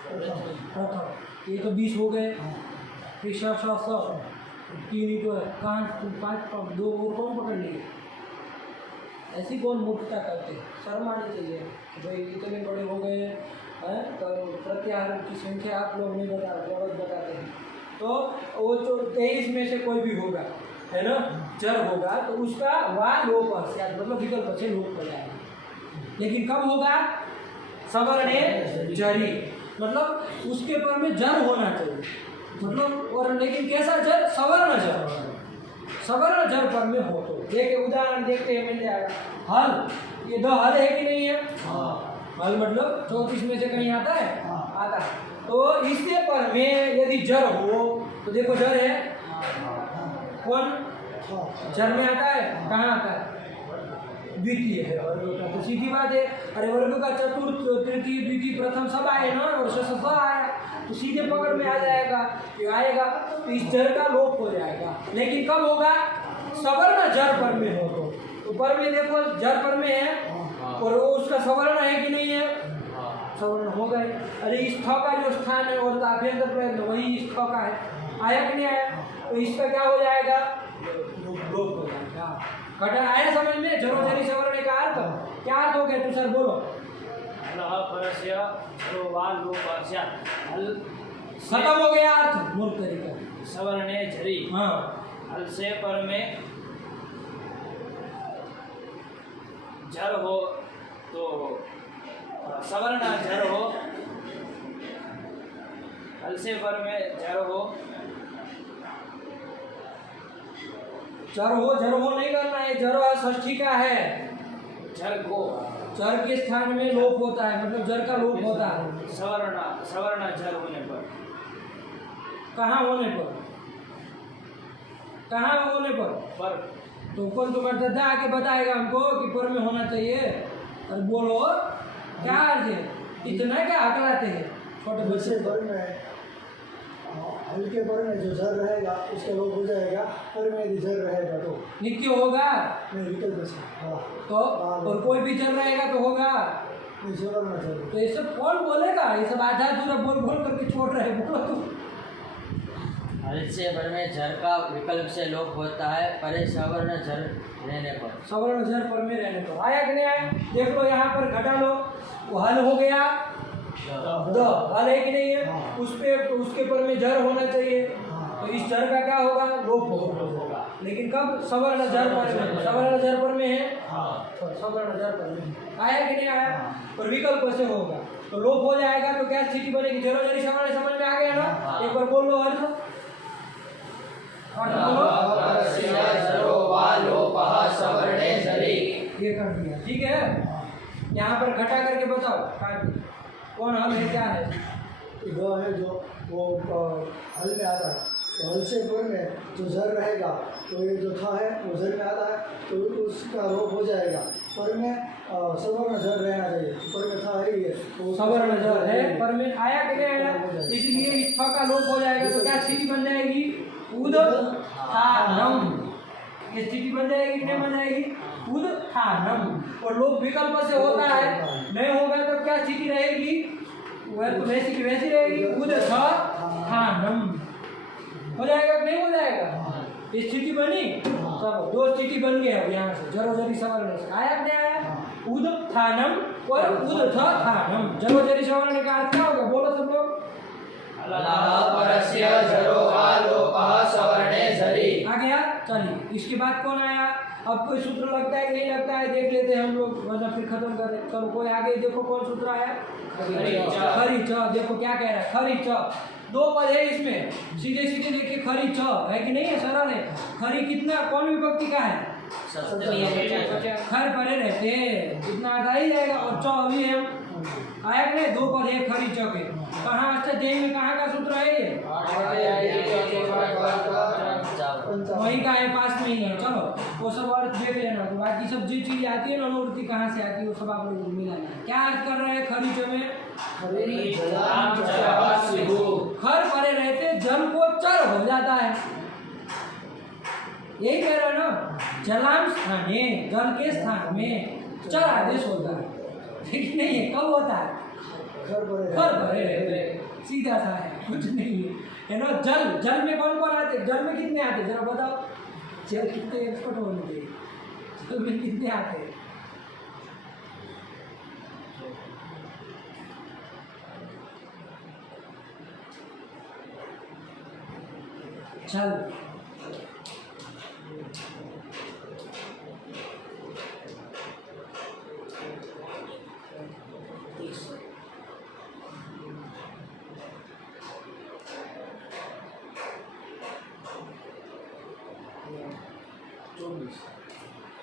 प्रथम, ये तो 20 हो गए। फिर श श स 3 ही तो है, कहाँ 5 2 और कौन पकड़ लिए? ऐसी कौन मूर्खता करते? शर्म आनी चाहिए कि भाई इतने बड़े हो गए हैं, तो प्रत्याहार की संख्या आप लोग नहीं बता, गलत बताते हैं। तो वो तो 23 में से कोई भी होगा, है ना, जर होगा तो उसका वा लोप मतलब विकल्प से लोप हो जाएगा। लेकिन कब होगा? सवर्णे जरी, मतलब उसके पर में जर होना चाहिए, मतलब और लेकिन कैसा जर? सवर्ण जर, सवर्ण जर पर में हो। तो देखिए उदाहरण देखते हैं, मिल जाएगा। हल, ये 2 हल है कि नहीं है? हल मतलब 34 में से कहीं आता है? आता है। तो इससे पर में यदि जर हो तो देखो जर है कौन? जर में आता है, कहाँ आता है? द्वितीय है वर्ग का, तो सीधी बात है। अरे वर्ग का चतुर्थ तृतीय द्वितीय प्रथम सब आए ना, और स आया तो सीधे पकड़ में आ जाएगा, ये आएगा तो इस जर का लोप हो जाएगा। लेकिन कब होगा? सवर्ण जर पर में हो तो पर में देखो जर पर में है और वो उसका सवर्ण है कि नहीं है? सवर्ण हो गए। अरे इस थ का जो स्थान है और आभ्यंतर प्रयत्न वही इस थ का है, आया कि नहीं आया? तो इसका क्या हो जाएगा? लोप हो जाएगा। कटन आया समझ में? जरो जरी सवर्ण का अर्थ क्या अर्थ हो गया? तू सर बोलो। खत्म हो गया अर्थ, मूल तरीका सवर्णे झरी। हाँ, हल से पर में जर हो तो सवर्ण जर हो, हल से पर में जर हो, जर हो नहीं करना है, जरो षष्ठी का है, जर को जर के स्थान में लोप होता है, मतलब जर का लोप होता है। सवर्ण जर होने पर। कहाँ होने पर? कहाँ होने पर? पर तो कौन तुम्हारा दादा आके बताएगा हमको कि पर में होना चाहिए? और बोलो क्या अर्थ है? इतना क्या हकलाते हैं छोटे दूसरे बच्चे? पर में हल्के पर में जो जर रहेगा उसका लोप हो जाएगा, पर में यदि जर रहेगा तो नित्य होगा नहीं विकल्प से। हाँ तो, और कोई भी जर रहेगा तो होगा। नहीं सवर्ण जर। तो ये सब कौन बोलेगा? ये सब आधा अधूरा बोल बोल करके छोड़ रहे हैं। बोलो तुम। हल से पर में जर का विकल्प से लोप होता है, परे सवर्ण जर रहने पर। सवर्ण जर पर में रहने पर आया कि नहीं आया? देख लो यहाँ पर घटा लो, वो हल हो गया द, हल है कि नहीं है? हाँ। उस पे उसके पर में जर होना चाहिए, हाँ। तो इस जर का क्या होगा? लोप होगा। लेकिन कब? सवर्ण जर पर में। सवर्ण जर पर में है, सवर्ण जर पर में आया कि नहीं आया? और विकल्प से होगा तो लोप हो जाएगा, तो क्या स्थिति बनेगी? जरो जरी सवर्ण समझ में आ गया ना? एक बार बोल लो अर्थ। अर्थ बोलो। ये कर दिया, ठीक है। यहाँ पर घटा करके बताओ कौन हल है, क्या है? ग है जो वो हल में आता है, तो हल से पर में जो जर रहेगा तो ये जो था है वो जर में आता है, तो उसका लोप हो जाएगा। पर में सवर्ण जर रहना चाहिए, पर में था ही है तो सवर्ण जर है, पर में आया कि नहीं आया? इसलिए इस थ का लोप हो जाएगा, तो क्या स्थिति बन जाएगी? उद था नम। ये स्थिति बन जाएगी कि नहीं बन जाएगी? उद था नम। और लोप विकल्प से होता है, नहीं होगा तो क्या स्थिति रहेगी? वह तो वैसी की वैसी रहेगी। उद था नम हो जाएगा कि नहीं हो जाएगा? ये स्थिति बनी। चलो दो स्थिति बन गया अब यहाँ से जरो जरी सवर्ण से आया कि नहीं आया? उद थानम और उद थानम। जरो जरी सवर्ण का अर्थ क्या होगा? बोलो सब लोग। आ गया। चलिए इसके बाद कौन आया? अब कोई सूत्र लगता है कि नहीं लगता है देख लेते हैं हम लोग, वरना फिर खत्म कर दें। चलो कोई आगे देखो कौन सूत्र आया? खरी च। देखो क्या कह रहा है? खरी च। दो पद है इसमें, सीधे सीधे देखिए खरी च है कि नहीं है? सरल है। खरी कितना कौन विभक्ति का है? खर परे रहते इतना आता ही जाएगा। और च अभी है आया कि नहीं? दो पद है खरी च के। कहाँ? अच्छा जय में कहाँ का सूत्र है ये? वही का है, पास में ही है। चलो वो सब अर्थ देख लेना, तो बाकी सब जो चीज आती है ना अनुवृत्ति कहाँ से आती है वो सब आप लोग मिलाना। क्या अर्थ कर रहे हैं खरीच में? खर परे रहते जल को चर हो जाता है, यही कह रहे हो ना? जलाम स्थाने, जल के स्थान में चर आदेश होता है, लेकिन नहीं है कब होता है? खर परे रहते। सीधा सा है, कुछ नहीं है ना? जल में कौन कौन आते? जल में कितने आते जरा बताओ? जल कितने एक्सपर्ट होने चाहिए? जल में कितने आते हैं? जल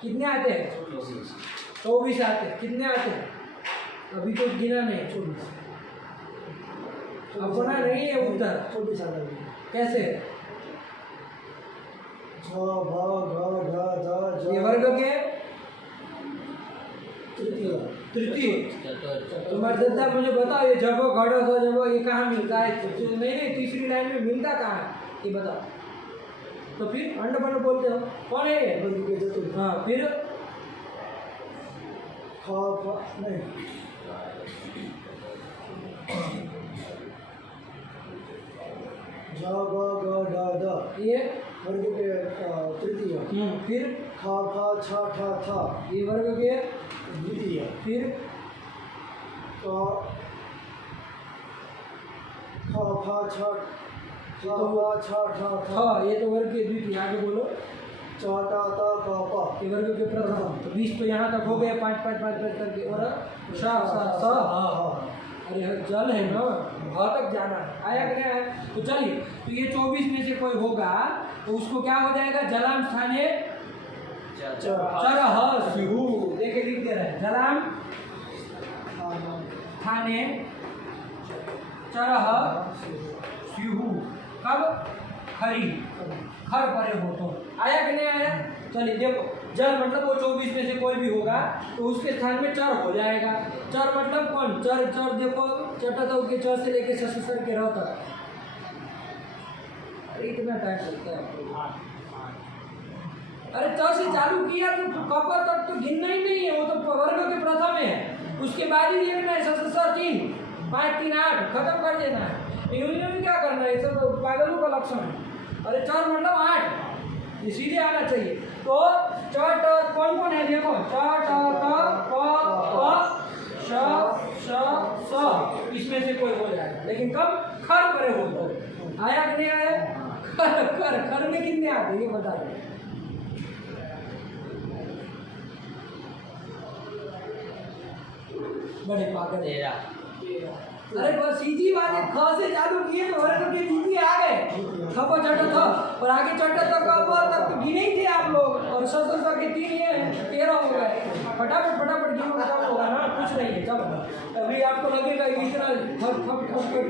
कितने आते हैं? 24 आते हैं। कितने आते हैं? अभी तो गिना नहीं। 24 अपना नहीं है उत्तर। 24 आ गए। कैसे? ये वर्ग के तृतीय। तुम्हारे दादा मुझे बताओ ये जब घड़ो तो जब ये कहाँ मिलता है? नहीं तीसरी लाइन में मिलता कहाँ है ये बताओ। तो फिर अंड बंड बोलते हो कौन है ये? हाँ फिर नहीं ये वर्ग के तृतीय। फिर खा खा छा ठा था ये वर्ग के द्वितीय। फिर खा खा छा हाँ ये तो वर्ग के द्वितीय। आगे बोलो। चा ता का पा ये वर्ग के प्रथम। तो 20 तो यहाँ तक हो गए, 5 करके। और अरे जल है ना, बहुत तक जाना है। आया कि नहीं आया? तो चलिए, तो ये 24 में से कोई होगा तो उसको क्या हो जाएगा? जलाम स्थाने चरह सिहु। देखे लिख दे रहे हैं। जलाम थाने चरह स्युहु कब खरी खर परे हो तो आया कि नहीं आया। चलिए देखो जल मतलब वो 24 में से कोई भी होगा तो उसके स्थान में चर हो जाएगा। चर मतलब कौन चर चर देखो चटा तो के चर से लेके ससुर के रह तक। अरे इतना टाइम लगता है। अरे चर से चालू किया तो कपर तक तो गिनना ही नहीं है, वो तो वर्ग के प्रथम है, उसके बाद ही देखना है ससुर 3 5 3 8 खत्म कर देना है। यूनियन क्या करना है, ये सब पागलों का लक्षण है। अरे चर मतलब 8 ये सीधे आना चाहिए। तो चट कौन कौन है देखो चट प श स इसमें से कोई हो जाएगा, लेकिन कब खर परे हो तो आया कि नहीं आया। खर खर खर में कितने आते ये बता दो। बड़े पागल है। अरे बस सीधी बात है, ख से चालू किए तो वर्ग के सीधी आ गए। ख पर चढ़ा था और आगे चढ़ा तो क तक तो गिने ही थे आप लोग, और ससुर के 3 ये 13 हो गए। फटाफट फटाफट गिनो कब होगा ना, कुछ नहीं है। चलो अभी आपको लगेगा इतना थप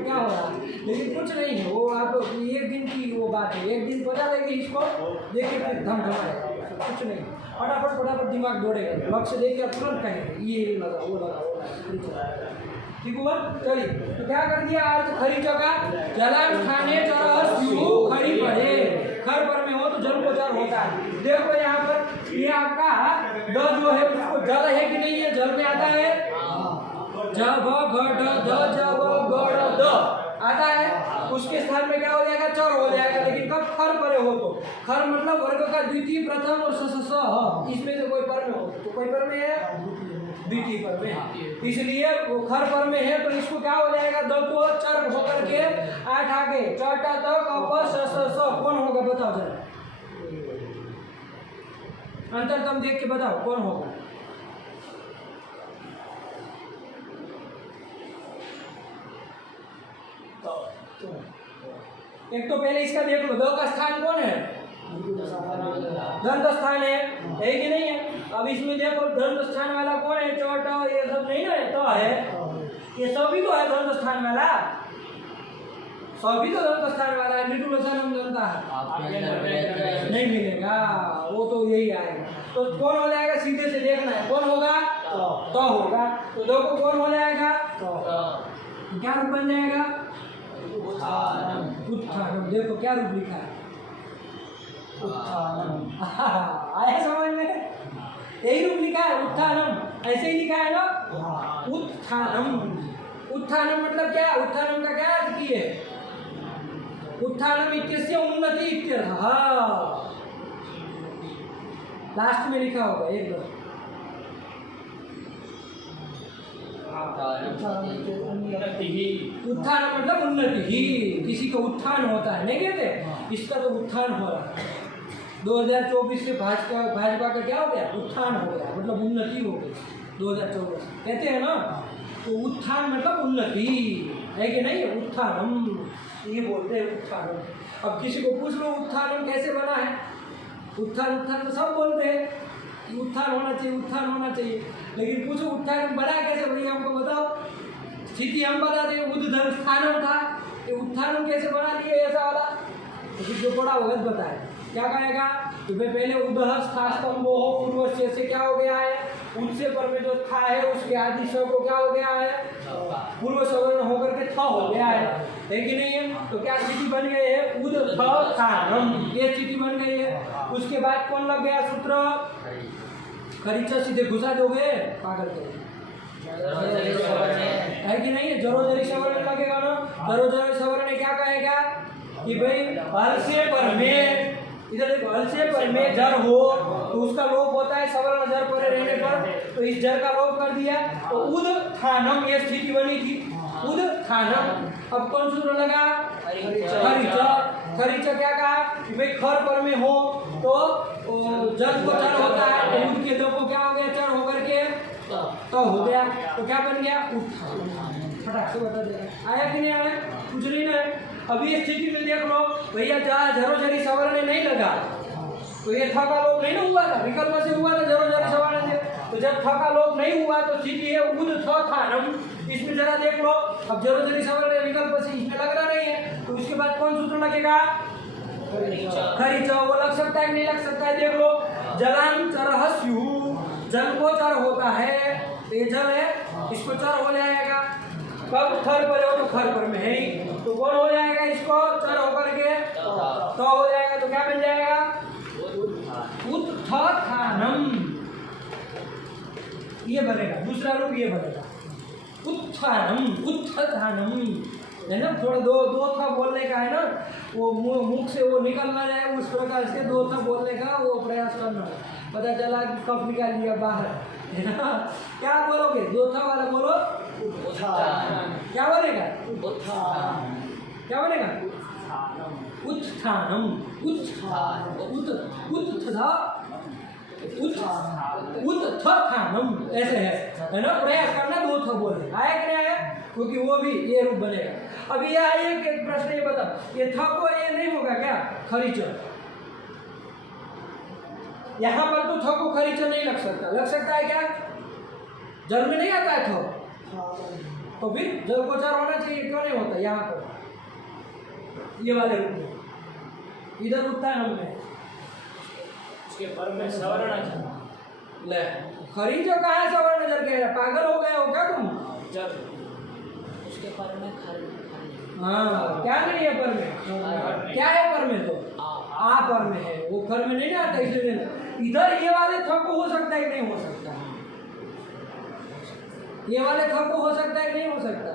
क्या हो रहा है, लेकिन कुछ नहीं है। वो आप एक दिन की वो बात है, एक दिन पता लगे इसको देखिए धम धमाएगा, कुछ नहीं। फटाफट फटाफट दिमाग दौड़ेगा, लक्ष्य देख के तुरंत कहेंगे ये लगा वो लगा वो लगा। ठीक हुआ। चलिए तो क्या कर दिया अर्थ खरी जगह जलम खाने चरह स्यु खरी पड़े खर पर में हो तो जल को जल होता है। देखो यहाँ पर ये आपका द जो है उसको जल है कि नहीं है, जल में आता है जब घट द जब गड़ द आता है, उसके स्थान में क्या हो जाएगा चर हो जाएगा। लेकिन कब खर परे हो तो खर मतलब वर्ग का द्वितीय प्रथम और स इसमें से कोई पर में हो तो कोई पर में है द्वितीय पर में, इसलिए वो खर पर में है तो इसको क्या हो जाएगा दो को चर होकर के 8 आगे चौटा तक अपर स कौन होगा बताओ जरा, अंतर तुम देख के बताओ कौन होगा। एक तो पहले इसका देख लो, दो का स्थान कौन है दंत स्थान है कि नहीं है। अब इसमें देखो दंत स्थान वाला कौन है, चौटा ये सब नहीं ना तो है, ये सभी तो है दंत स्थान वाला, सभी तो दंत स्थान वाला है। लिटुलसनम दंता है नहीं मिलेगा, वो तो यही आएगा। तो कौन हो जाएगा सीधे से देखना है कौन होगा तो होगा। तो दो को कौन हो जाएगा क्या रूप बन जाएगा उत्थानम। देखो क्या रूप लिखा है उत्थानम। आया समझ में, यही रूप लिखा है उत्थानम, ऐसे ही लिखा है ना उत्थानम। उत्थानम मतलब क्या, उत्थानम का क्या अर्थ किए उत्थानम इत्यस्य उन्नति इत्यर्थ। लास्ट में लिखा होगा एक बार उत्थान मतलब उन्नति ही, किसी का उत्थान होता है नहीं कहते, इसका तो उत्थान हो रहा है। 2024 से भाजपा का क्या हो गया उत्थान हो गया, मतलब उन्नति हो गई 2024 कहते हैं ना। तो उत्थान मतलब उन्नति है कि नहीं, उत्थानम ये बोलते हैं उत्थानम। अब किसी को पूछ लो उत्थानम कैसे बना है, उत्थान उत्थान तो सब बोलते हैं उत्थान होना चाहिए उत्थान होना चाहिए, लेकिन पूछो उत्थान बना कैसे भैया हमको बताओ। स्थिति हम बता दें उद्धर स्थानम था, ये उत्थानम कैसे बना दिए ऐसा वाला, तो जो थोड़ा वक्त बताए क्या कहेगा तो भाई पहले उद्धर स्थास्तंभ हो पूर्व से क्या हो गया है उनसे पर में जो था है उसके आदि स्व को क्या हो गया है पूर्व सवर्ण होकर के थ हो गया है कि नहीं है। तो क्या स्थिति बन गई है उद्धम, ये स्थिति बन गई है। उसके बाद कौन लग गया सूत्र खरीचा सीधे घुसा दोगे पागल है कि नहीं है। जरोजरी सवर्ण लगेगा ना, जरोजरी सवर्ण क्या कहेगा कि भाई हल से पर में, इधर देखो हल से पर में जर हो तो उसका लोप होता है सवर्ण जर पर रहने पर, तो इस जर का लोप कर दिया तो उद थानम ये स्थिति बनी थी उद थानम। अब कौन सूत्र लगा खरीचा, खरीचा क्या कहा कि भाई खर पर में हो तो जल को चर होता है तो उद के दो को क्या हो गया चर होकर के तो हो गया, तो क्या बन गया उत्थान। फटाक से बता देगा आया कि नहीं आया, कुछ नहीं ना। अभी ये स्थिति में देख लो भैया जहाँ जरोजरी सवर्ण नहीं लगा तो ये था का लोप नहीं ना हुआ था, विकल्प से हुआ था जरोजरी सवर्ण से, तो जब थ का लोप नहीं हुआ तो स्थिति है उद थ थानम। इसमें जरा देख लो, अब जरूर जरी सवर्ण विकल्प से इसमें लग रहा नहीं है, तो उसके बाद कौन सूत्र लगेगा? खरी च। वो लग सकता है कि नहीं लग सकता है? देख लो, जलान चरहस्यु, जल को चर होता है, तो ये जल है, इसको चर हो जाएगा। कब थर पर हो तो खर पर में है ही, तो कौन हो जाएगा? इसको चर होकर के तो हो जाएगा, तो क्या बन जाएगा? उत्थानम, ये बनेगा, दूसरा रूप ये बनेगा उत्थानम, उत्थानम है ना। थोड़ा दो दो था बोलने का है ना, वो मुख से वो निकल ना जाए, उस प्रकार से दो था बोलने का वो प्रयास करना। पता चला कि कब निकाल लिया बाहर, है ना। क्या बोलोगे? दो था वाला बोलो, क्या बनेगा? क्या बनेगा? उत्थानम, उत्थानम, ऐसे है ना। प्रयास करना, दो था बोलने आया कि नहीं आया? क्योंकि वो भी ये रूप बनेगा। अब ये आइए एक प्रश्न ये बताओ, ये था को ये नहीं होगा क्या? खरीचर, यहाँ पर तो थ को खरीचर नहीं लग सकता, लग सकता है क्या? जल में नहीं आता है थ, तो फिर जल को चर होना चाहिए, क्यों नहीं होता? यहाँ पर ये वाले रूप में, इधर उत्थान में उसके पर में सवर्ण ले खरी जो कहाँ सवर्ण जल कह रहा? पागल हो गए हो क्या तुम? जल उसके पर में खरी। हाँ, क्या नहीं है पर में? क्या है पर में? तो आ पर में है, वो खर में नहीं आता, इसलिए इधर ये वाले थ को हो सकता है कि नहीं हो सकता? ये वाले थ को हो सकता है कि नहीं हो सकता?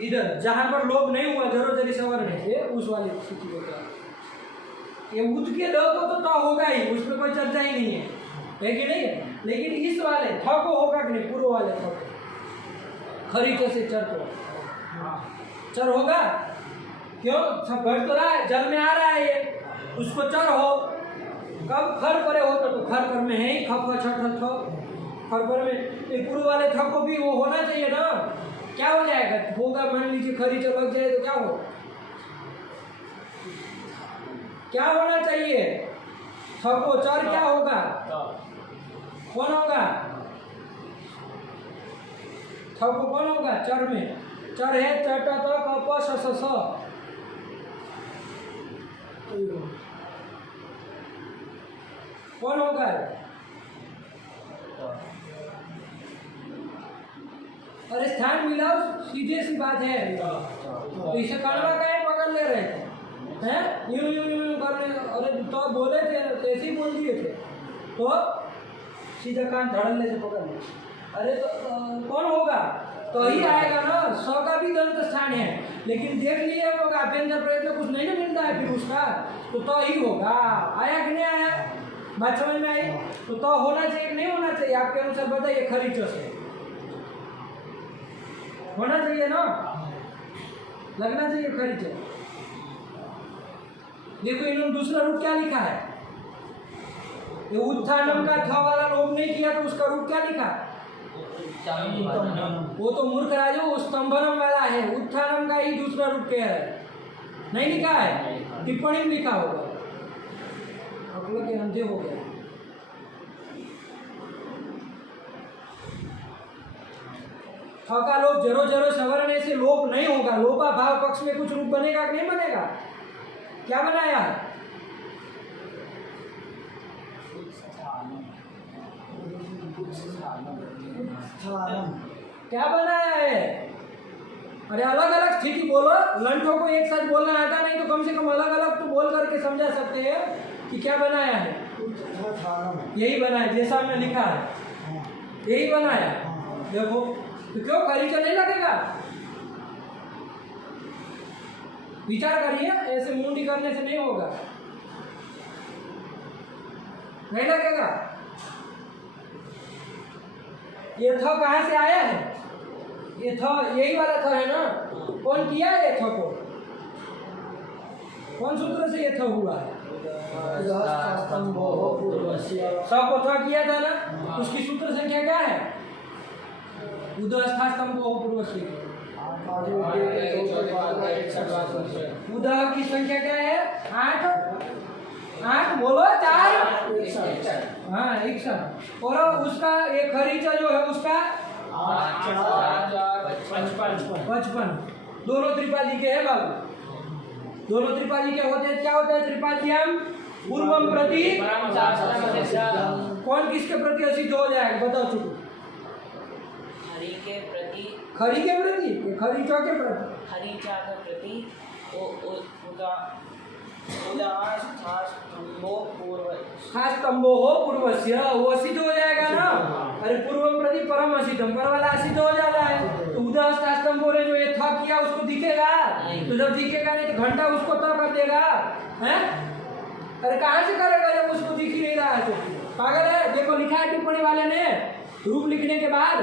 इधर जहां पर लोप नहीं हुआ जरो जरी सवर्ण है, उस वाली स्थिति को क्या? ये उद के ल को तो ट होगा ही, उसमें कोई चर्चा ही नहीं है कि नहीं? लेकिन इस वाले थ को होगा कि नहीं? पूर्व वाले थ को खरीच से चर को चर होगा, क्यों? सब घट तो रहा है, जल में आ रहा है ये, उसको चर हो। कब? खर परे हो तो खर पर में है ही, खप छठ खर पर में। ये पूर्व वाले थ को भी वो होना चाहिए ना। क्या हो जाएगा? होगा, मान लीजिए खरी चल लग जाए तो क्या हो? क्या होना चाहिए? थ को चर क्या होगा? कौन होगा? थ को कौन होगा? चर में चर है, चट त क प स स कौन होगा? अरे स्थान मिलाओ, सीधे सी बात है। तो इसे कड़वा का पकड़ ले रहे थे, हैं? यूं यूं यूं करने, अरे तो बोले थे, ऐसे ही बोल दिए थे, तो सीधा कान धड़ल्ले से पकड़ ले। अरे तो कौन होगा? तो ही आएगा ना। स का भी दंत स्थान है, लेकिन देख लिए हम लोग अभ्यंतर प्रयत्न कुछ नहीं ना मिलता है फिर उसका, तो ही होगा। आया कि नहीं आया? बात समझ में आई? तो होना चाहिए कि नहीं होना चाहिए? आपके अनुसार बताइए। खरीच से होना चाहिए ना, लगना चाहिए खरीच। देखो इन्होंने दूसरा रूप क्या लिखा है? ये उत्थानम का थ वाला लोप नहीं किया तो उसका रूप क्या लिखा? वो तो मूर्ख राजो, वो स्तंभनम वाला है। उत्थानम का ही दूसरा रूप कह रहा है, नहीं लिखा है, टिप्पणी में लिखा होगा। आप लोग के अंधे हो गए। थ का लोप जरो जरो सवर्ण से लोप नहीं होगा। लोपा भाव पक्ष में कुछ रूप बनेगा कि नहीं बनेगा? क्या बनाया है? क्या बनाया है? अरे अलग अलग स्थिति बोलो, लंठों को एक साथ बोलना आता नहीं तो कम से कम अलग अलग तो बोल करके समझा सकते हैं कि क्या बनाया है। यही बनाया जैसा हमने लिखा है, यही बनाया। देखो तो क्यों खरीचा नहीं लगेगा? विचार करिए, ऐसे मुंडी करने से नहीं होगा, नहीं लगेगा। ये थ कहाँ से आया है? ये थ यही वाला थ है ना। कौन किया है ये थ को? कौन सूत्र से ये थ हुआ है? स को थ किया था ना, उसकी सूत्र संख्या क्या है? उदस्था स्तंभो पूर्वस्य। उदह की संख्या क्या है? 8। 8 बोलो 4 एक साथ हाँ एक साथ। और उसका एक खरीचा जो है उसका 55। दोनों त्रिपादी के हैं बाबू, दोनों त्रिपादी के होते हैं। क्या होता है त्रिपादियाम? पूर्वम प्रति कौन किसके प्रति असिद्ध हो जाएगा बताओ चुप। हरि के प्रति, खरी के प्रति, खरीचा के प्रति, हरिचा के प्रति खास तंबो हो पूर्वस्य, वो असिद्ध हो जाएगा ना। अरे पूर्वम प्रति परम असिद्धम, पर वाला असिद्ध हो जाता है। तो उधर स्तंभो ने जो ये था किया उसको दिखेगा? तो जब दिखेगा नहीं तो घंटा उसको तय कर देगा हैं? अरे कहाँ से करेगा जब उसको दिख ही नहीं रहा है? तो पागल है। देखो लिखा है टिप्पणी वाले ने रूप लिखने के बाद,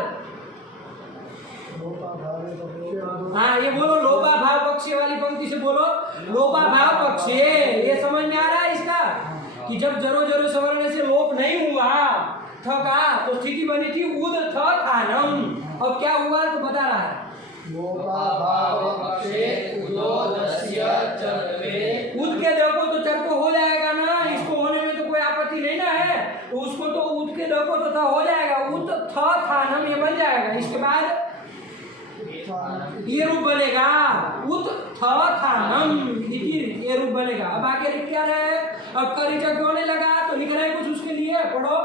हाँ ये बोलो लोपा भाव पक्ष वाली पंक्ति से बोलो लोपा भाव पक्ष। ये समझ में आ रहा है इसका कि जब जरो जरो सवर्ण से लोप नहीं हुआ था का तो स्थिति बनी थी उद थ थानम। अब क्या हुआ तो बता रहा है उद के देखो तो चर को हो जाएगा ना, इसको होने में तो कोई आपत्ति नहीं ना है। तो उसको तो उद के देखो तो हो जाएगा, उद थ थानम ये बन जाएगा। इसके बाद ये रूप बनेगा उत थ थानम, ये रूप बनेगा। अब आगे लिख क्या रहे? अब करीचा क्यों नहीं लगा तो लिख रहे कुछ उसके लिए, पढ़ो।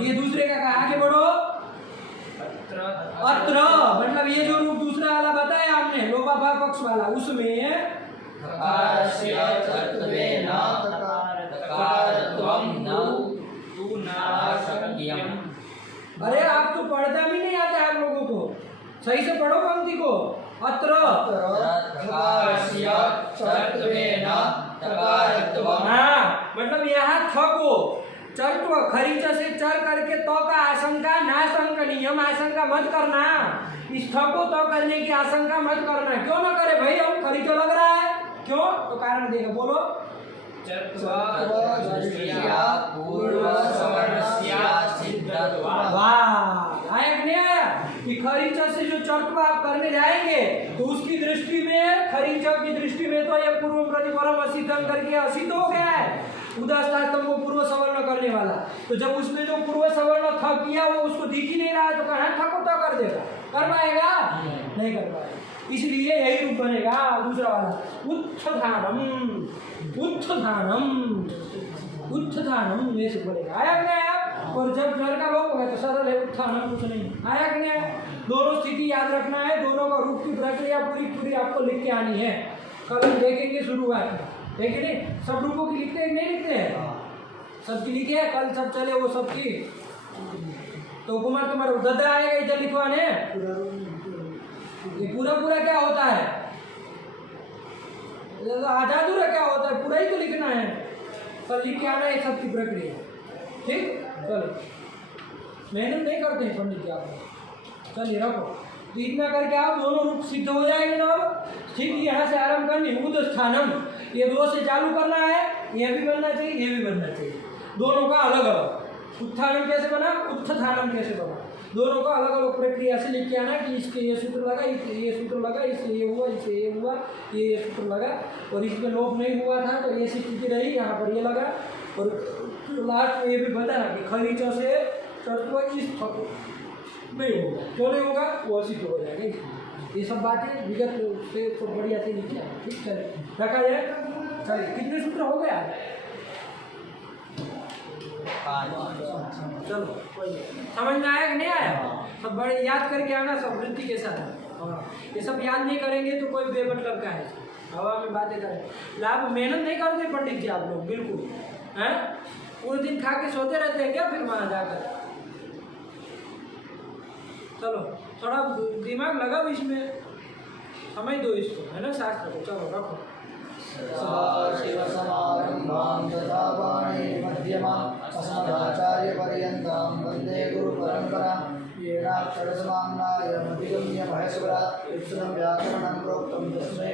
ये दूसरे का कहा, आगे बढ़ो। अत्र मतलब ये जो रूप दूसरा वाला बताया आपने लोपा भाव पक्ष वाला, उसमें अरे आप तो पढ़ता भी नहीं आता है आप लोगों को, सही से पढ़ो पंक्ति को। अत्र हाँ मतलब यहाँ थ को चर्त्व खरीचा से चर करके तो का आशंका ना संकनियम, आशंका मत करना। इस थ को तो करने की आशंका मत करना। क्यों ना करे भाई, हम खरीचा लग रहा है क्यों? तो कारण देगा, बोलो। नहीं आया कि खरीचा से जो चर्त्व आप करने जाएंगे तो उसकी दृष्टि में, खरीचा की दृष्टि में तो ये पूर्व प्रतिपरम असिद्धम करके असिद्ध हो गया है। उदास्तास्तम को पूर्व सवर्ण करने वाला, तो जब उसमें जो पूर्व सवर्ण था किया वो उसको दिख ही नहीं रहा है तो कहाँ था को तो कर देगा? कर पाएगा? नहीं कर पाएगा। इसलिए यही रूप बनेगा दूसरा वाला उत्थानम, उत्थानम, उत्थानम ये से बनेगा। आया कि नहीं आया? और जब जल का लोप होगा तो सरल है, उत्थानम कुछ नहीं। आया कि नहीं? दोनों स्थिति याद रखना है, दोनों का रूप की प्रक्रिया पूरी पूरी आपको लिख के आनी है। कल हम देखेंगे शुरुआत में, ठीक है नहीं? सब रूपों की लिखते हैं नहीं लिखते हैं? सबकी लिखे है, कल सब चले वो सबकी। तो कुमार तुम्हारा दद्दा आएगा इधर लिखवाने। ये पूरा पूरा क्या होता है? आजादुरा क्या होता है? पूरा ही तो लिखना है, कल लिख के आना है सबकी प्रक्रिया। ठीक, चलो मेहनत नहीं करते हैं पंडित जी आप, चलिए रखो। तो इतना करके आप दोनों रूप सिद्ध हो जाएंगे ना। अब ठीक यहाँ से आरंभ करनी, उद स्थानम ये दो से चालू करना है, ये भी बनना चाहिए, ये भी बनना चाहिए, दोनों का अलग अलग। उत्थानम कैसे बना, उत्थानम कैसे बना, दोनों का अलग अलग प्रक्रिया से लिख के आना कि इसके ये सूत्र लगा, इसके ये सूत्र लगा, इससे ये हुआ, इससे ये हुआ, ये सूत्र लगा। और इसमें लोप नहीं हुआ था तो ये स्थिति रही, यहाँ पर ये लगा। और लास्ट में ये भी बताना कि खरीचा से चर्त्व इस नहीं होगा, क्यों नहीं होगा? वो असिद्ध हो जाएगा। ये सब बातें विगत से तो बढ़िया से लिखी है। ठीक, चलिए रखा जाए। चलिए कितने सूत्र हो गया? चलो कोई समझ में आया कि नहीं आया? सब बड़े याद करके आना, सब वृत्ति के साथ। हाँ, ये सब याद नहीं करेंगे तो कोई बेमतलब का है, हवा में बातें करें। लाभ मेहनत नहीं करते पंडित जी आप लोग बिल्कुल हैं? पूरे दिन खा के सोते रहते हैं क्या फिर वहाँ जाकर? चलो थोड़ा दिमाग लगाओ इसमें, समझ दो इसको, है ना शास्त्र को। चलो रखो। अस्मदाचार्यपर्यन्तां वन्दे गुरुपरम्परां येनाक्षरसमाम्नाय मधिगम्य महेश्वरा व्याकरणं प्रोक्तं तस्मै